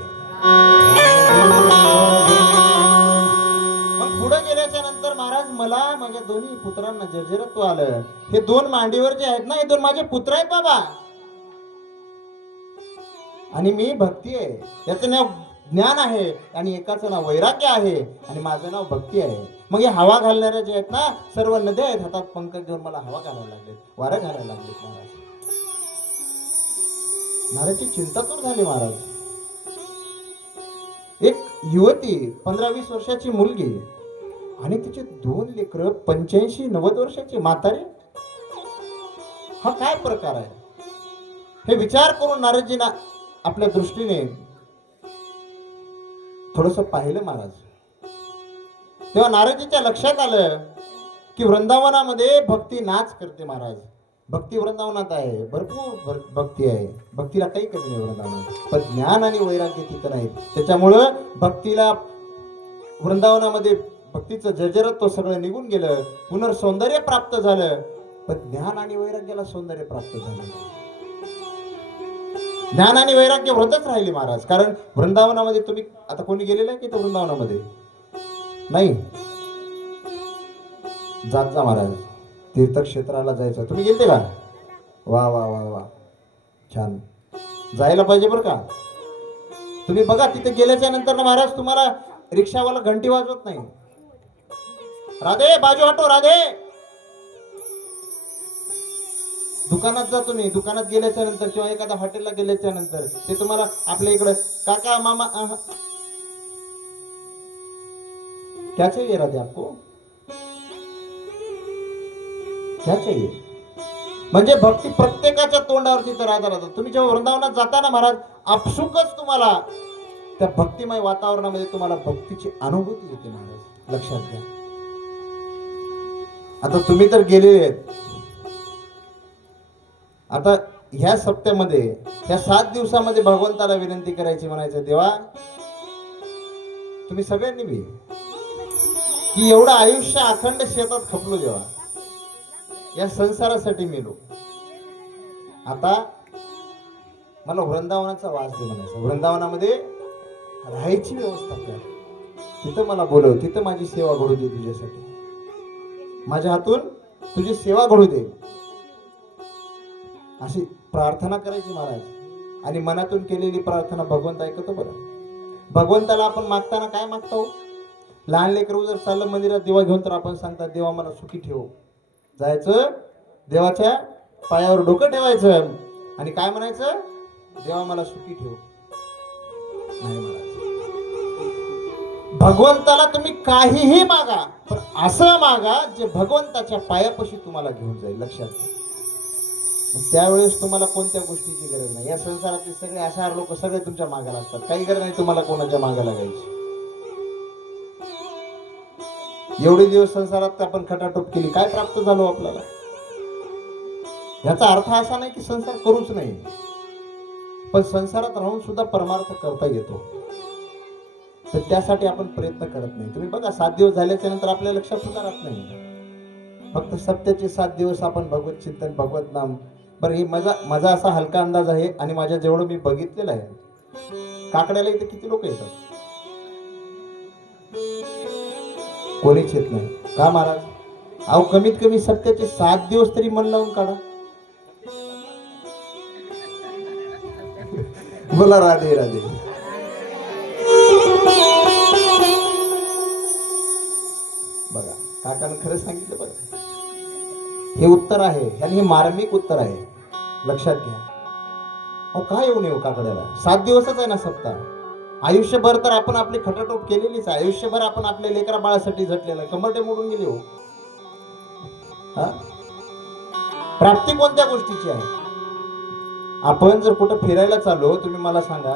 मग पुढे गेल्याच्या नंतर महाराज मला माझ्या दोन्ही पुत्रांना जर्जरत्व आलं. हे दोन मांडीवर जे आहेत ना, हे दोन माझे पुत्र आहेत बाबा. आणि मी भक्ती आहे, याचं नाव ज्ञान आहे, आणि एकाचं नाव वैराग्य आहे, आणि माझं नाव भक्ती आहे. मग हे हवा घालणाऱ्या जे आहेत ना, सर्व नद्या आहेत, हातात पंख घेऊन मला हवा घालायला लागलेत, वारं घालायला लागलेत महाराज. नाराजची चिंता दूर झाली महाराज. एक युवती 15-20 वर्षाची मुलगी आणि तिचे 2 लेकर 85-90 वर्षाची म्हातारी. हा काय प्रकार आहे? हे विचार करून नारदजींना आपल्या दृष्टीने थोडस पाहिलं महाराज. तेव्हा नारदजीच्या लक्षात आलं की वृंदावनामध्ये भक्ती नाच करते महाराज. भक्ती वृंदावनात आहे, भरपूर भक्ती आहे, भक्तीला काही कमी नाही वृंदावनात, पण ज्ञान आणि वैराग्य तिथं नाही. त्याच्यामुळं भक्तीला वृंदावनामध्ये भक्तीचं जर्जरत्व सगळं निघून गेलं, पुनर्सौंदर्य प्राप्त झालं, पण ज्ञान आणि वैराग्याला सौंदर्य प्राप्त झालं. ज्ञान आणि वैराग्य व्रतच राहिली महाराज. कारण वृंदावनामध्ये तुम्ही आता कोणी गेलेलं आहे की तर वृंदावनामध्ये नाही? जात जा महाराज, तीर्थक्षेत्राला जायचं. तुम्ही गेलते का? वा वा वा वा, छान, जायला पाहिजे बरं का. तुम्ही बघा तिथे गेल्याच्या नंतर ना महाराज तुम्हाला रिक्षावाला घंटी वाजवत नाही, राधे बाजू हटो राधे. दुकानात जा तुम्ही, दुकानात गेल्याच्या नंतर किंवा एखाद्या हॉटेलला गेल्याच्या नंतर ते तुम्हाला आपल्या इकडे काका मामा क्या चाहिए राधे आपको, क्या चाहिए. म्हणजे भक्ती प्रत्येकाच्या तोंडावरती तर राधा राहतात. तुम्ही जेव्हा वृंदावनात जाता ना महाराज, आपसुकच तुम्हाला त्या भक्तिमय वातावरणामध्ये तुम्हाला भक्तीची अनुभूती येते महाराज. लक्षात घ्या. आता तुम्ही तर गेलेले आहेत. आता ह्या सप्त्यामध्ये ह्या 7 दिवसामध्ये भगवंताला विनंती करायची, म्हणायचं देवा तुम्ही सगळ्यांनी मी की एवढं आयुष्य अखंड शेतात खपलो देवा, या संसारासाठी मेलो, आता मला वृंदावनाचा वास दे म्हणायचा. वृंदावनामध्ये राहायची व्यवस्था कर, तिथं मला बोलव, तिथं माझी सेवा घडू दे, तुझ्यासाठी माझ्या हातून तुझी सेवा घडू दे, अशी प्रार्थना करायची महाराज. आणि मनातून केलेली प्रार्थना भगवंत ऐकतो बरं. भगवंताला आपण मागताना काय मागतो? लहान लेकरू जर चाललं मंदिरात देवा घेऊन तर आपण सांगतात देवा मला सुखी ठेव. जायचं देवाच्या पायावर डोकं ठेवायचं आणि काय म्हणायचं? देवा मला सुखी ठेव. नाही महाराज, भगवंताला तुम्ही काहीही मागा, पण असं मागा जे भगवंताच्या पायापाशी तुम्हाला घेऊन जाईल. लक्षात घ्या. त्यावेळेस तुम्हाला कोणत्या गोष्टीची गरज नाही. या संसारातले सगळे आशार लोक सगळे तुमच्या मागा लागतात, काही गरज नाही तुम्हाला कोणाच्या मागा लागायची. एवढे दिवस संसारात आपण खटाटोप केली, काय प्राप्त झालो आपल्याला? याचा अर्थ असा नाही की संसार करूच नाही, पण संसारात राहून सुद्धा परमार्थ करता येतो. तर त्यासाठी आपण प्रयत्न करत नाही. तुम्ही बघा 7 दिवस झाल्याच्या नंतर आपल्या लक्षात सुद्धा राहत नाही. फक्त सप्त्याचे 7 दिवस आपण भगवत चिंतन, भगवत नाम. बरं, ही माझा असा हलका अंदाज आहे आणि माझ्या जेवढं मी बघितलेलं आहे, काकड्याला इथे किती लोक येतात? कोणीच येत नाही. का महाराज? अहो कमीत कमी सप्त्याचे 7 दिवस तरी मन लावून काढा. बोला राधे राधे. बघा काकानं खरं सांगितलं बरं. हे उत्तर आहे आणि हे मार्मिक उत्तर आहे. लक्षात घ्या. अहो काय येऊ नये काकड्याला? 7 दिवसच आहे ना सप्ताह. आयुष्यभर तर आपण आपली खटाटोप केलेलीच आहे. आयुष्यभर आपण आपल्या लेकरा बाळासाठी झटलेलं, कंबरटे मोडून गेले हो. प्राप्ती कोणत्या गोष्टीची आहे? आपण जर कुठं फिरायला चाललो, तुम्ही मला सांगा,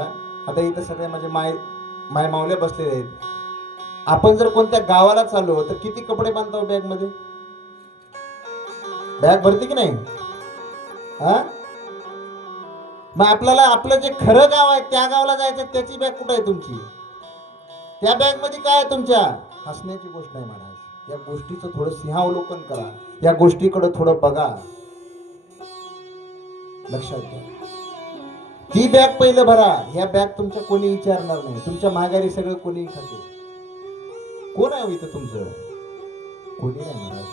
आता इथं सगळे माझे माय मावले बसलेले आहेत. आपण जर कोणत्या गावाला चाललो तर किती कपडे बांधतो बॅग मध्ये? बॅग भरते की नाही? मग आपल्याला आपलं जे खरं गाव आहे त्या गावाला जायचं, त्याची बॅग कुठं आहे तुमची? त्या बॅग मध्ये काय आहे तुमच्या? हसण्याची गोष्ट नाही महाराज. या गोष्टीचं थोडं सिंहावलोकन करा, या गोष्टीकडे थोडं बघा, लक्षात घ्या. ती बॅग पहिलं भरा. ह्या बॅग तुमच्या कोणी विचारणार नाही. तुमच्या माघारी सगळं कोणी खाते. कोण आहे इथं तुमचं? कोणी नाही महाराज.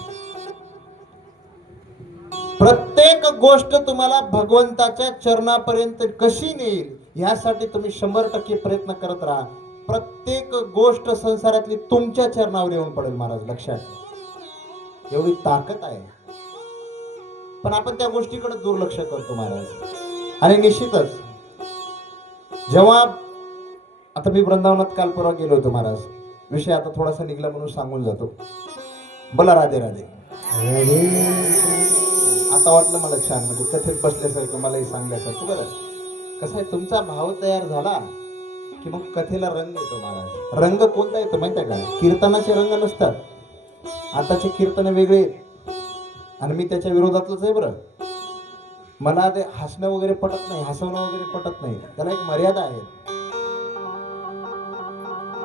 प्रत्येक गोष्ट तुम्हाला भगवंताच्या चरणापर्यंत कशी नेईल यासाठी तुम्ही 100% प्रयत्न करत राहा. प्रत्येक गोष्ट संसारातली तुमच्या चरणावर येऊन पडेल महाराज, लक्षात ठेवा. एवढी ताकद आहे. पण आपण त्या गोष्टीकडे दुर्लक्ष करतो महाराज. आणि निश्चितच जेव्हा आता मी वृंदावनात काल परवा गेलो होतो महाराज, विषय आता थोडासा निघला म्हणून सांगून जातो. बोला राधे राधे. आता वाटलं मला छान, म्हणजे कथेत बसल्यासारखं, मलाही सांगल्यासारखं. बरं कसं आहे, तुमचा भाव तयार झाला की मग कथेला रंग येतो महाराज. रंग कोणता येतो माहिती आहे का? कीर्तनाचे रंग नसतात. आताचे कीर्तन वेगळे आणि मी त्याच्या विरोधातलंच आहे. बरं मला ते हसणं वगैरे पटत नाही, हसवणं वगैरे पटत नाही. त्याला एक मर्यादा आहे.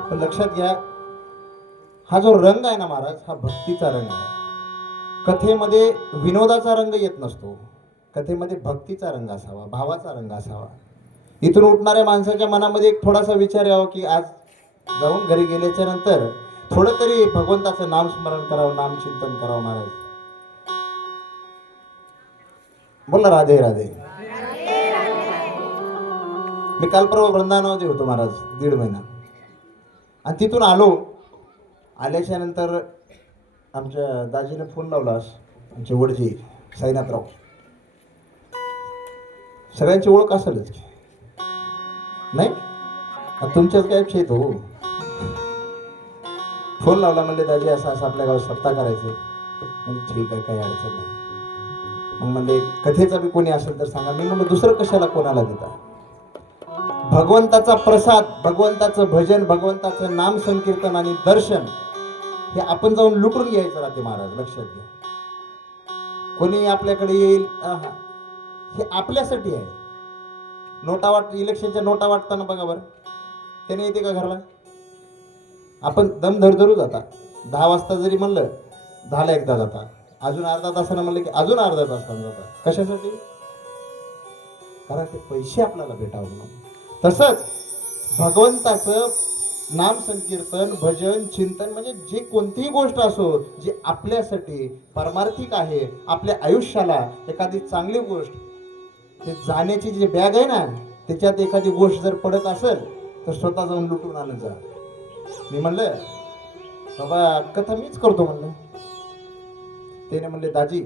पण लक्षात घ्या, हा जो रंग आहे ना महाराज, हा भक्तीचा रंग आहे. कथेमध्ये विनोदाचा रंग येत नसतो. कथेमध्ये भक्तीचा रंग असावा, भावाचा रंग असावा. इथून उठणाऱ्या माणसाच्या मनामध्ये एक थोडासा विचार यावा की आज जाऊन घरी गेल्याच्या नंतर थोडं तरी भगवंताचं नामस्मरण करावं, नामचिंतन करावं महाराज. बोला राधे राधे. मी काल परवा वृंदावनामध्ये होतो महाराज 1.5 महिना. आणि तिथून आल्याच्या नंतर आमच्या दाजीने फोन लावला. आमचे वडजी साईनाथराव, सगळ्यांची ओळख असेलच नाही, तुमच्याच काय क्षेत्र हो. फोन लावला, म्हणले दाजी असं असं आपल्या गावात सप्ताह करायचं. म्हणजे ठीक आहे, काही अडचण नाही. मग म्हणले कथेचा बी कोणी असेल तर सांगा. मी म्हणलो दुसरं कशाला कोणाला देता? भगवंताचा प्रसाद, भगवंताचं भजन, भगवंताचं नाम संकीर्तन आणि दर्शन हे आपण जाऊन लुटून घ्यायचं राहते महाराज, लक्षात घ्या. कोणी आपल्याकडे येईल, हे आपल्यासाठी आहे. इलेक्शनच्या नोटा वाटताना बघा बरं, त्याने येते का घरला? आपण दम धरधरू जाता. 10 वाजता जरी म्हणलं 10ला एकदा जाता, अजून अर्धा तासानं म्हणलं की अजून अर्धा तासानं जाता. कशासाठी? कारण ते पैसे आपल्याला भेटावं म्हणून. तसंच भगवंताचं नाम संकीर्तन, भजन, चिंतन, म्हणजे जे कोणतीही गोष्ट असो जी आपल्यासाठी परमार्थिक आहे, आपल्या आयुष्याला एखादी चांगली गोष्ट, ते जाण्याची जी बॅग आहे ना, त्याच्यात एखादी गोष्ट जर पडत असेल तर स्वतः जाऊन लुटून आणत जा. मी म्हणलं बाबा कथा मीच करतो म्हणलं. त्याने म्हणले दाजी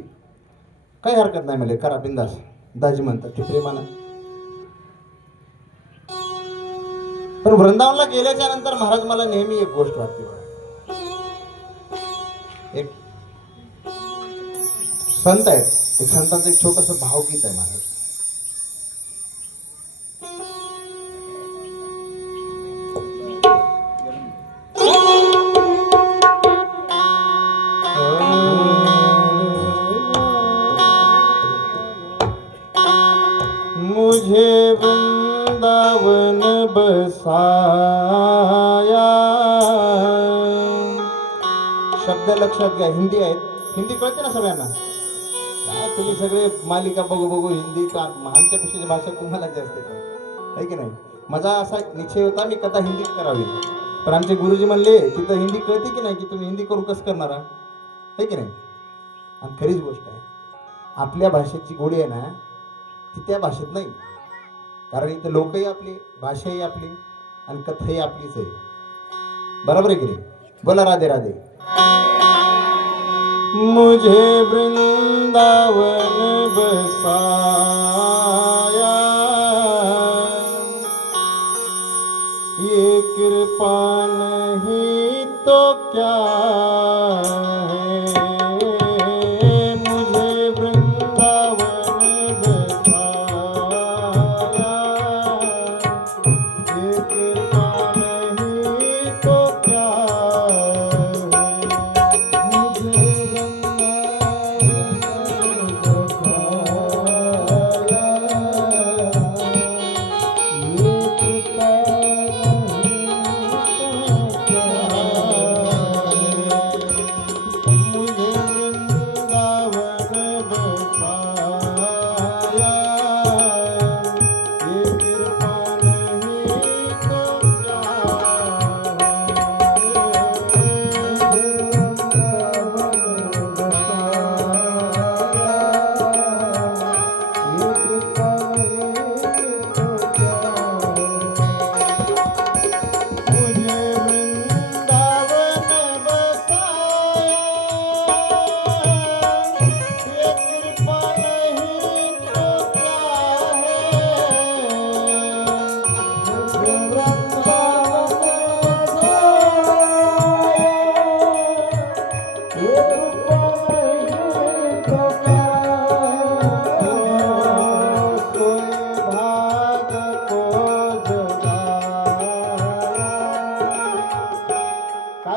काही हरकत नाही म्हणले, करा बिंदास. दाजी म्हणतात ते प्रेमानं. पण वृंदावनला गेल्याच्या नंतर महाराज मला नेहमी एक गोष्ट वाटते. एक संत आहेत, एक संतांचं एक छोटस भावगीत आहे महाराज. मुझे वृंदावन बसाया. शब्द लक्षात घ्या, हिंदी आहेत. हिंदी कळते ना सगळ्यांना? काय तुम्ही सगळे मालिका बघू बघू हिंदी, आमच्यापेक्षा भाषा तुम्हाला जास्त कळते आहे की नाही? माझा असा निश्चय होता मी कथा हिंदीत करावी, पण आमचे गुरुजी म्हणले तिथं हिंदी कळते की नाही, की तुम्ही हिंदी करून कसं करणार आहे की नाही? आणि खरीच गोष्ट आहे, आपल्या भाषेची गोडी आहे ना ती त्या भाषेत नाही. कारण इथे लोकही आपली, भाषाही आपली आणि कथाही आपलीच आहे. बरोबर आहे की नाही? बोला राधे राधे. मुझे वृंदावन बसाया, ये कृपा नहीं तो क्या है. मुझे वृंदावन बसाया, ये कृपा नहीं तो क्या है. मुझे वृंदावन बसाया,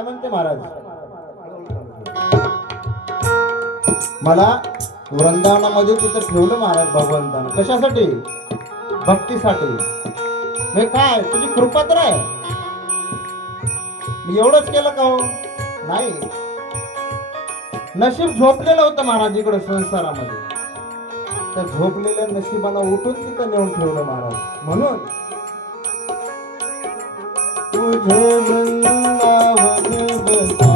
म्हणते महाराज? मला वृंदावनामध्ये तिथं ठेवलं महाराज भगवंतानं. कशासाठी? भक्तीसाठी. मी काय तुझी कृपा तर आहे. मी एवढंच केलं का हो? नाही. नशीब झोपलेलं होतं महाराज इकडं संसारामध्ये. त्या झोपलेल्या नशिबाला उठून तिथं नेऊन ठेवलं महाराज. म्हणून तुझे वृंदावन बसा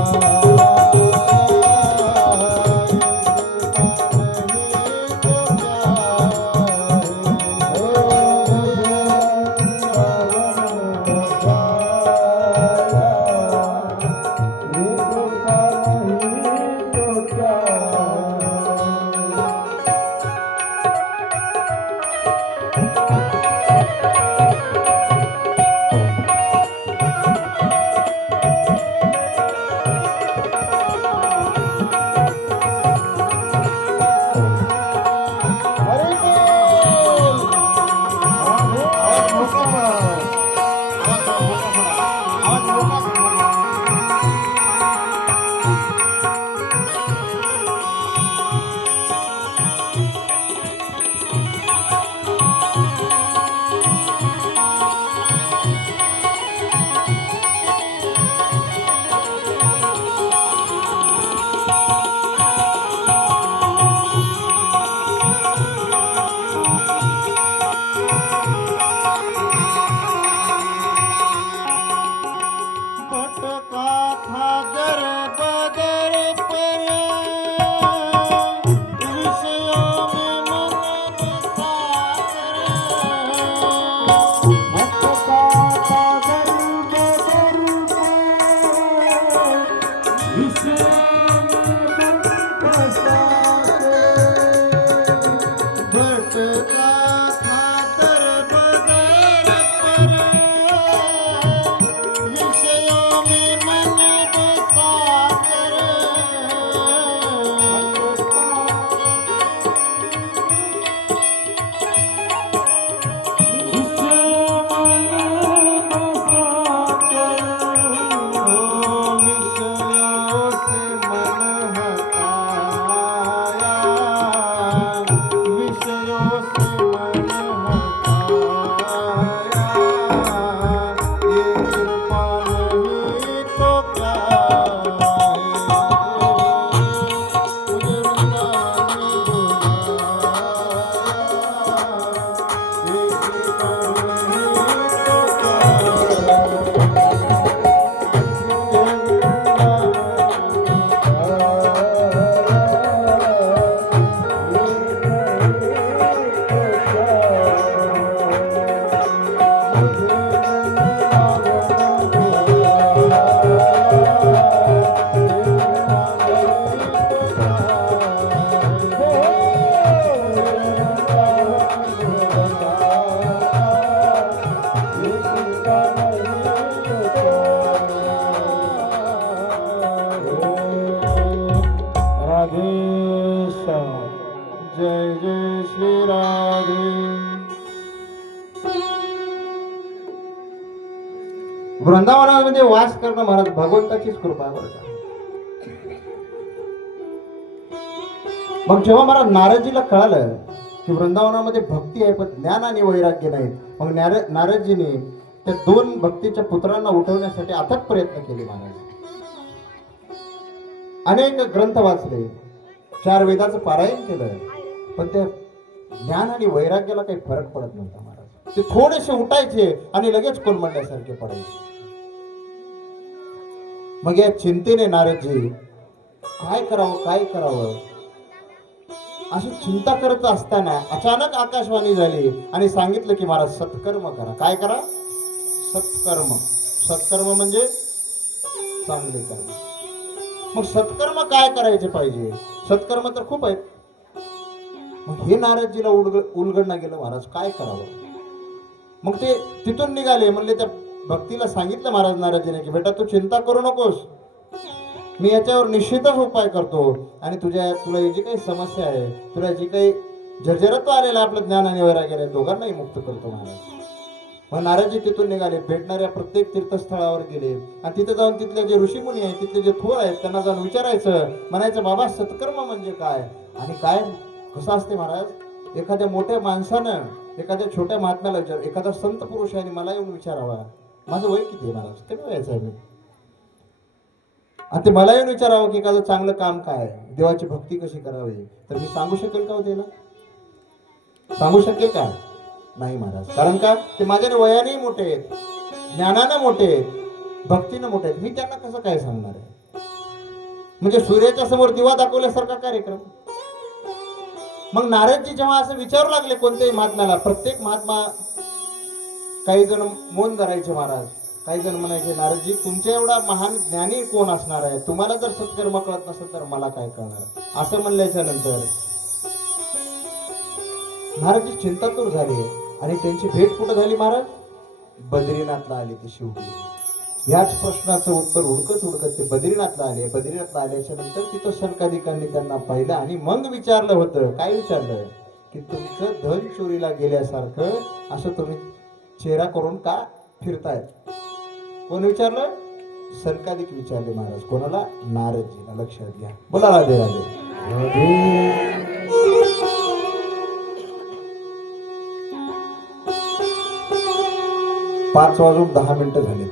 वृंदावनामध्ये वास करणं महाराज भगवंताचीच कृपा आहे बरं का. मग जेव्हा मला नारदजीला कळालं की वृंदावनामध्ये भक्ती आहे पण ज्ञान आणि वैराग्य नाही, मग नारदजीने त्या दोन भक्तीच्या पुत्रांना उठवण्यासाठी अथक प्रयत्न केले महाराज. अनेक ग्रंथ वाचले, 4 वेदाचं पारायण केलं, पण त्या ज्ञान आणि वैराग्याला काही फरक पडत नव्हता महाराज. ते थोडेसे उठायचे आणि लगेच कोलमडल्यासारखे पडायचे. मग या चिंतेने नारदजी काय करावं अशी चिंता करत असताना अचानक आकाशवाणी झाली आणि सांगितलं की महाराज सत्कर्म करा. काय करा? सत्कर्म. सत्कर्म म्हणजे चांगले कर्म. मग सत्कर्म काय करायचे पाहिजे? सत्कर्म तर खूप आहेत. मग हे नारदजीला उलगडणं गेलं महाराज काय करावं. मग ते तिथून निघाले. म्हणले त्या भक्तीला सांगितलं महाराज नारदजीने की बेटा तू चिंता करू नकोस, मी याच्यावर निश्चितच उपाय करतो आणि तुला जी काही समस्या आहे, तुला जी काही जर्जरत्व आलेलं आपलं ज्ञान आणि वैराग्य दोघांनाही मुक्त करतो महाराज. मग नारदजी तिथून निघाले, भेटणाऱ्या प्रत्येक तीर्थस्थळावर गेले आणि तिथे जाऊन तिथले जे ऋषीमुनी आहेत, तिथले जे थोर आहेत, त्यांना जाऊन विचारायचं, म्हणायचं बाबा सत्कर्म म्हणजे काय आणि काय कसं असते महाराज. एखाद्या मोठ्या माणसानं एखाद्या छोट्या महात्म्याला विचार, एखादा संत पुरुष आहे मला येऊन विचारावा, माझं वय किती आहे महाराज, कमी वयाचं आहे मी, आणि ते मला येऊन विचारावं की एखादं चांगलं काम काय, देवाची भक्ती कशी करावी, तर मी सांगू शकेल का हो त्याला? सांगू शकेल का? नाही महाराज. कारण का? ते माझ्या वयाने मोठे आहेत, ज्ञानानं मोठे आहेत, भक्तीनं मोठे आहेत, मी त्यांना कसं काय सांगणार आहे? म्हणजे सूर्याच्या समोर दिवा दाखवल्यासारखा कार्यक्रम. मग नारदजी जेव्हा असं विचारू लागले कोणत्याही महात्म्याला, प्रत्येक महात्मा, काही जण मौन धरायचे महाराज, काही जण म्हणायचे नारदजी तुमच्या एवढा महान ज्ञानी कोण असणार आहे, तुम्हाला जर सत्कर्म कळत नसेल तर मला काय कळणार, असं म्हणल्याच्या नंतर नारदजी चिंतातूर झाले आणि त्यांची भेट कुठं झाली महाराज? बद्रीनाथला आले ते शेवटी. याच प्रश्नाचं उत्तर हुडकत हुडकत ते बद्रीनाथला आले. बद्रीनाथला आल्याच्या नंतर तिथं सनकादिकांनी त्यांना पाहिलं आणि मग विचारलं होतं, काय विचारलं की तुमचं धन चोरीला गेल्यासारखं असं तुम्ही चेहरा करून का फिरताय? कोण विचारलं? सनकादिक विचारले महाराज. कोणाला? नारदजीला. लक्षात घ्या. बोला राधे राधे. 5:10 झाले.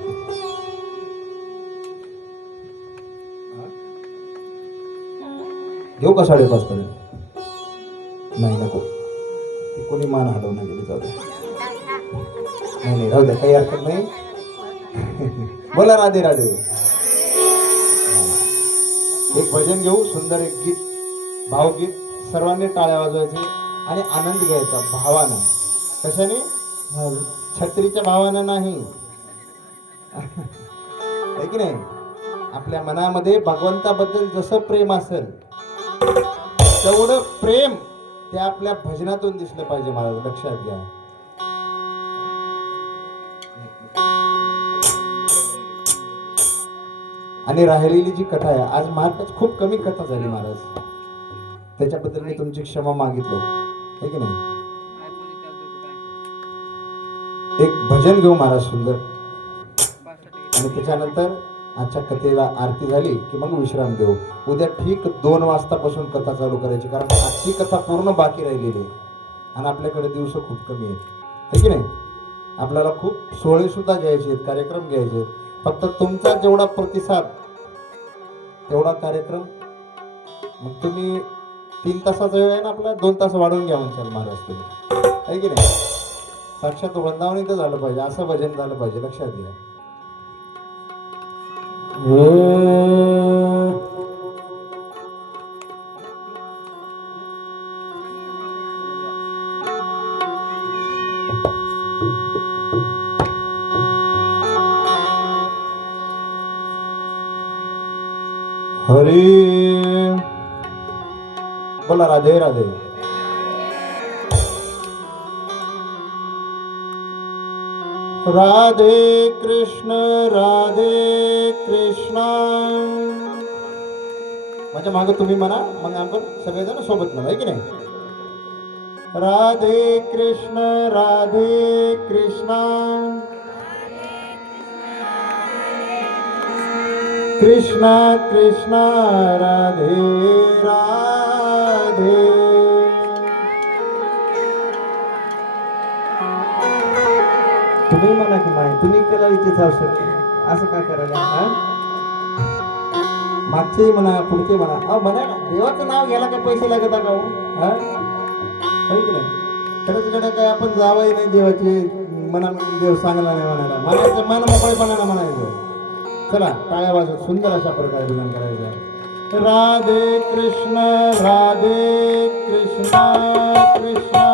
घेऊ का 5:30 पर्यंत? नाही नको, कोणी मान हलवून गेली, जाऊ द्या. नाही राहू द्या, काही हरकत नाही. बोला राधे राधे. एक भजन घेऊ, सुंदर एक गीत, भावगीत. सर्वांनी टाळ्या वाजवायचे आणि आनंद घ्यायचा भावानं. कशाने? छत्रीच्या भावानं नाही, है की नाही? आपल्या मनामध्ये भगवंताबद्दल जसं प्रेम असेल तेवढं प्रेम ते आपल्या भजनातून दिसलं पाहिजे महाराज. लक्षात घ्या. आणि राहिलेली जी कथा आहे, आज महाराज खूप कमी कथा झाली महाराज, त्याच्याबद्दल मी तुमची क्षमा मागितलो, है की नाही? एक भजन घेऊ महाराज सुंदर, आणि त्याच्यानंतर आजच्या कथेला आरती झाली की मग विश्राम देऊ. उद्या ठीक 2 वाजतापासून कथा चालू करायची, कारण आजची कथा पूर्ण बाकी राहिलेली आहे आणि आपल्याकडे दिवस खूप कमी आहेत, है की नाही? आपल्याला खूप सोहळे सुद्धा घ्यायचे आहेत, कार्यक्रम घ्यायचे आहेत. फक्त तुमचा जेवढा प्रतिसाद तेवढा कार्यक्रम. मग तुम्ही 3 तासाचा वेळ आहे ना आपला, 2 तास वाढवून घ्या म्हणशाल महाराज तुम्ही, है की नाही? साक्षात वृंदावन इथं झालं पाहिजे, असं भजन झालं पाहिजे. लक्षात घ्या. हरी बोला राधे राधे. राधे कृष्ण माझ्या मागं तुम्ही म्हणा, मग आपण सगळेजण सोबत म्हणा, आहे की नाही? राधे कृष्ण कृष्ण कृष्ण राधे राधे. तुम्ही म्हणा की नाही, तुम्ही केला इच्छित असं काय करायला? मागचे म्हणा, पुढचे म्हणा, म्हणा ना, देवाचं नाव घ्यायला काय पैसे लागत का हो? की नाही? खरंच कडे काय आपण जावंही नाही देवाचे मना, देव चांगला नाही म्हणायला, म्हणायचं मन मोकळेपणाला म्हणायचं. चला टाळ्या वाजवत सुंदर अशा प्रकारे भजन करायचं. राधे कृष्ण कृष्ण कृष्ण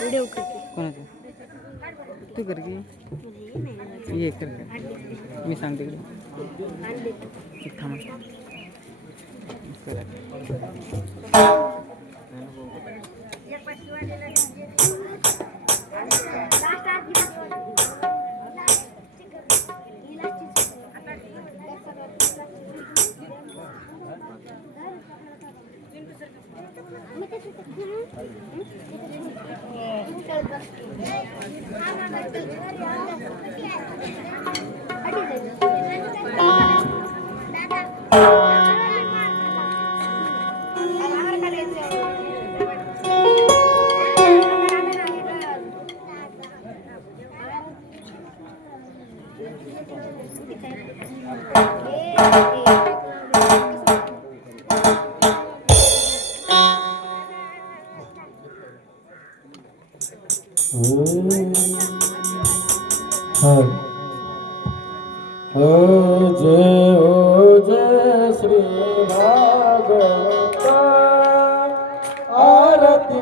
व्हिडिओ कोणाचं तू कर की ये कर मी सांगते इकडे एक थांबा जय श्री भागवत आरती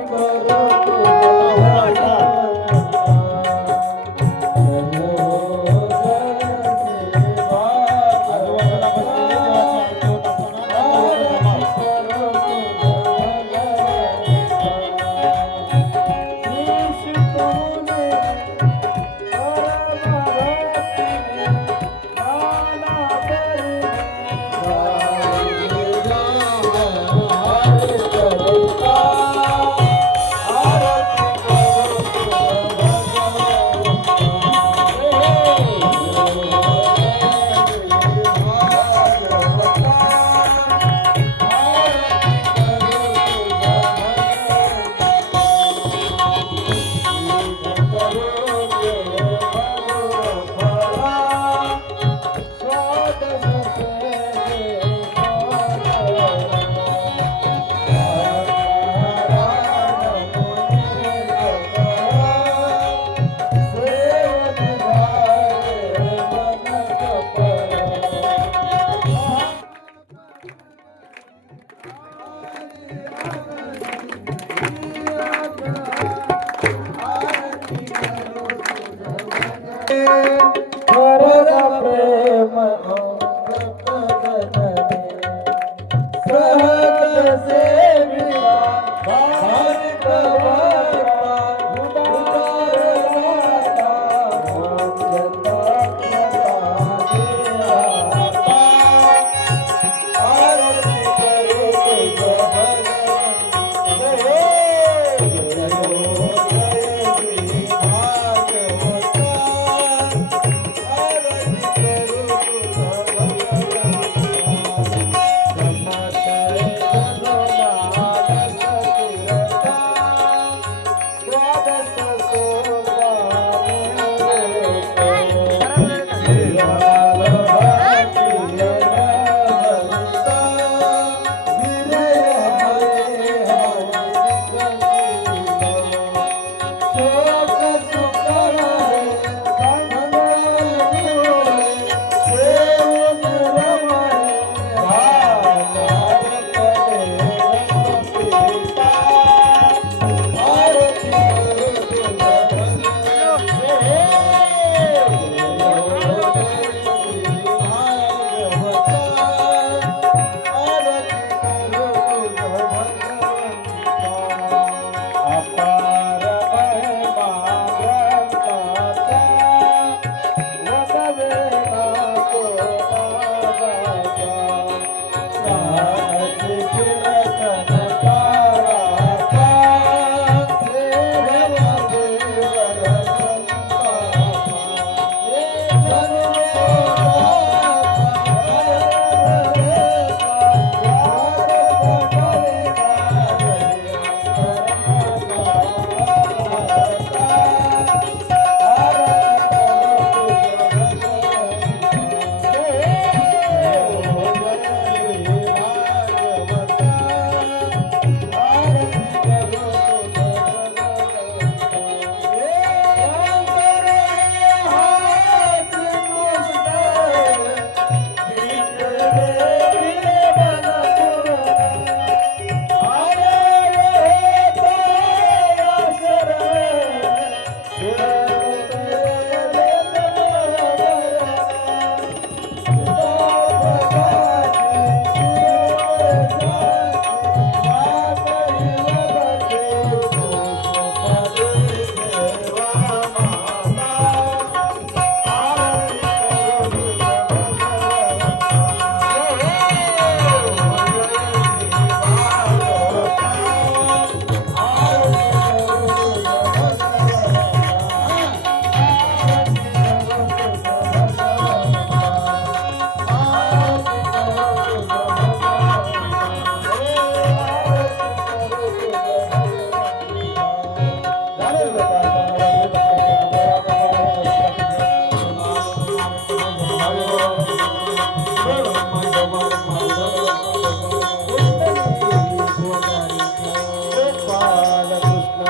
कृष्ण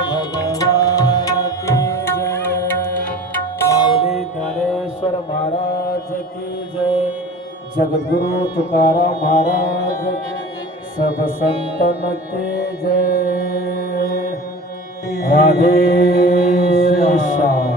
भगवान की जय माऊली ज्ञानेश्वर महाराज की जय जगद्गुरु तुकाराम महाराज सब संतन की जय राधे श्याम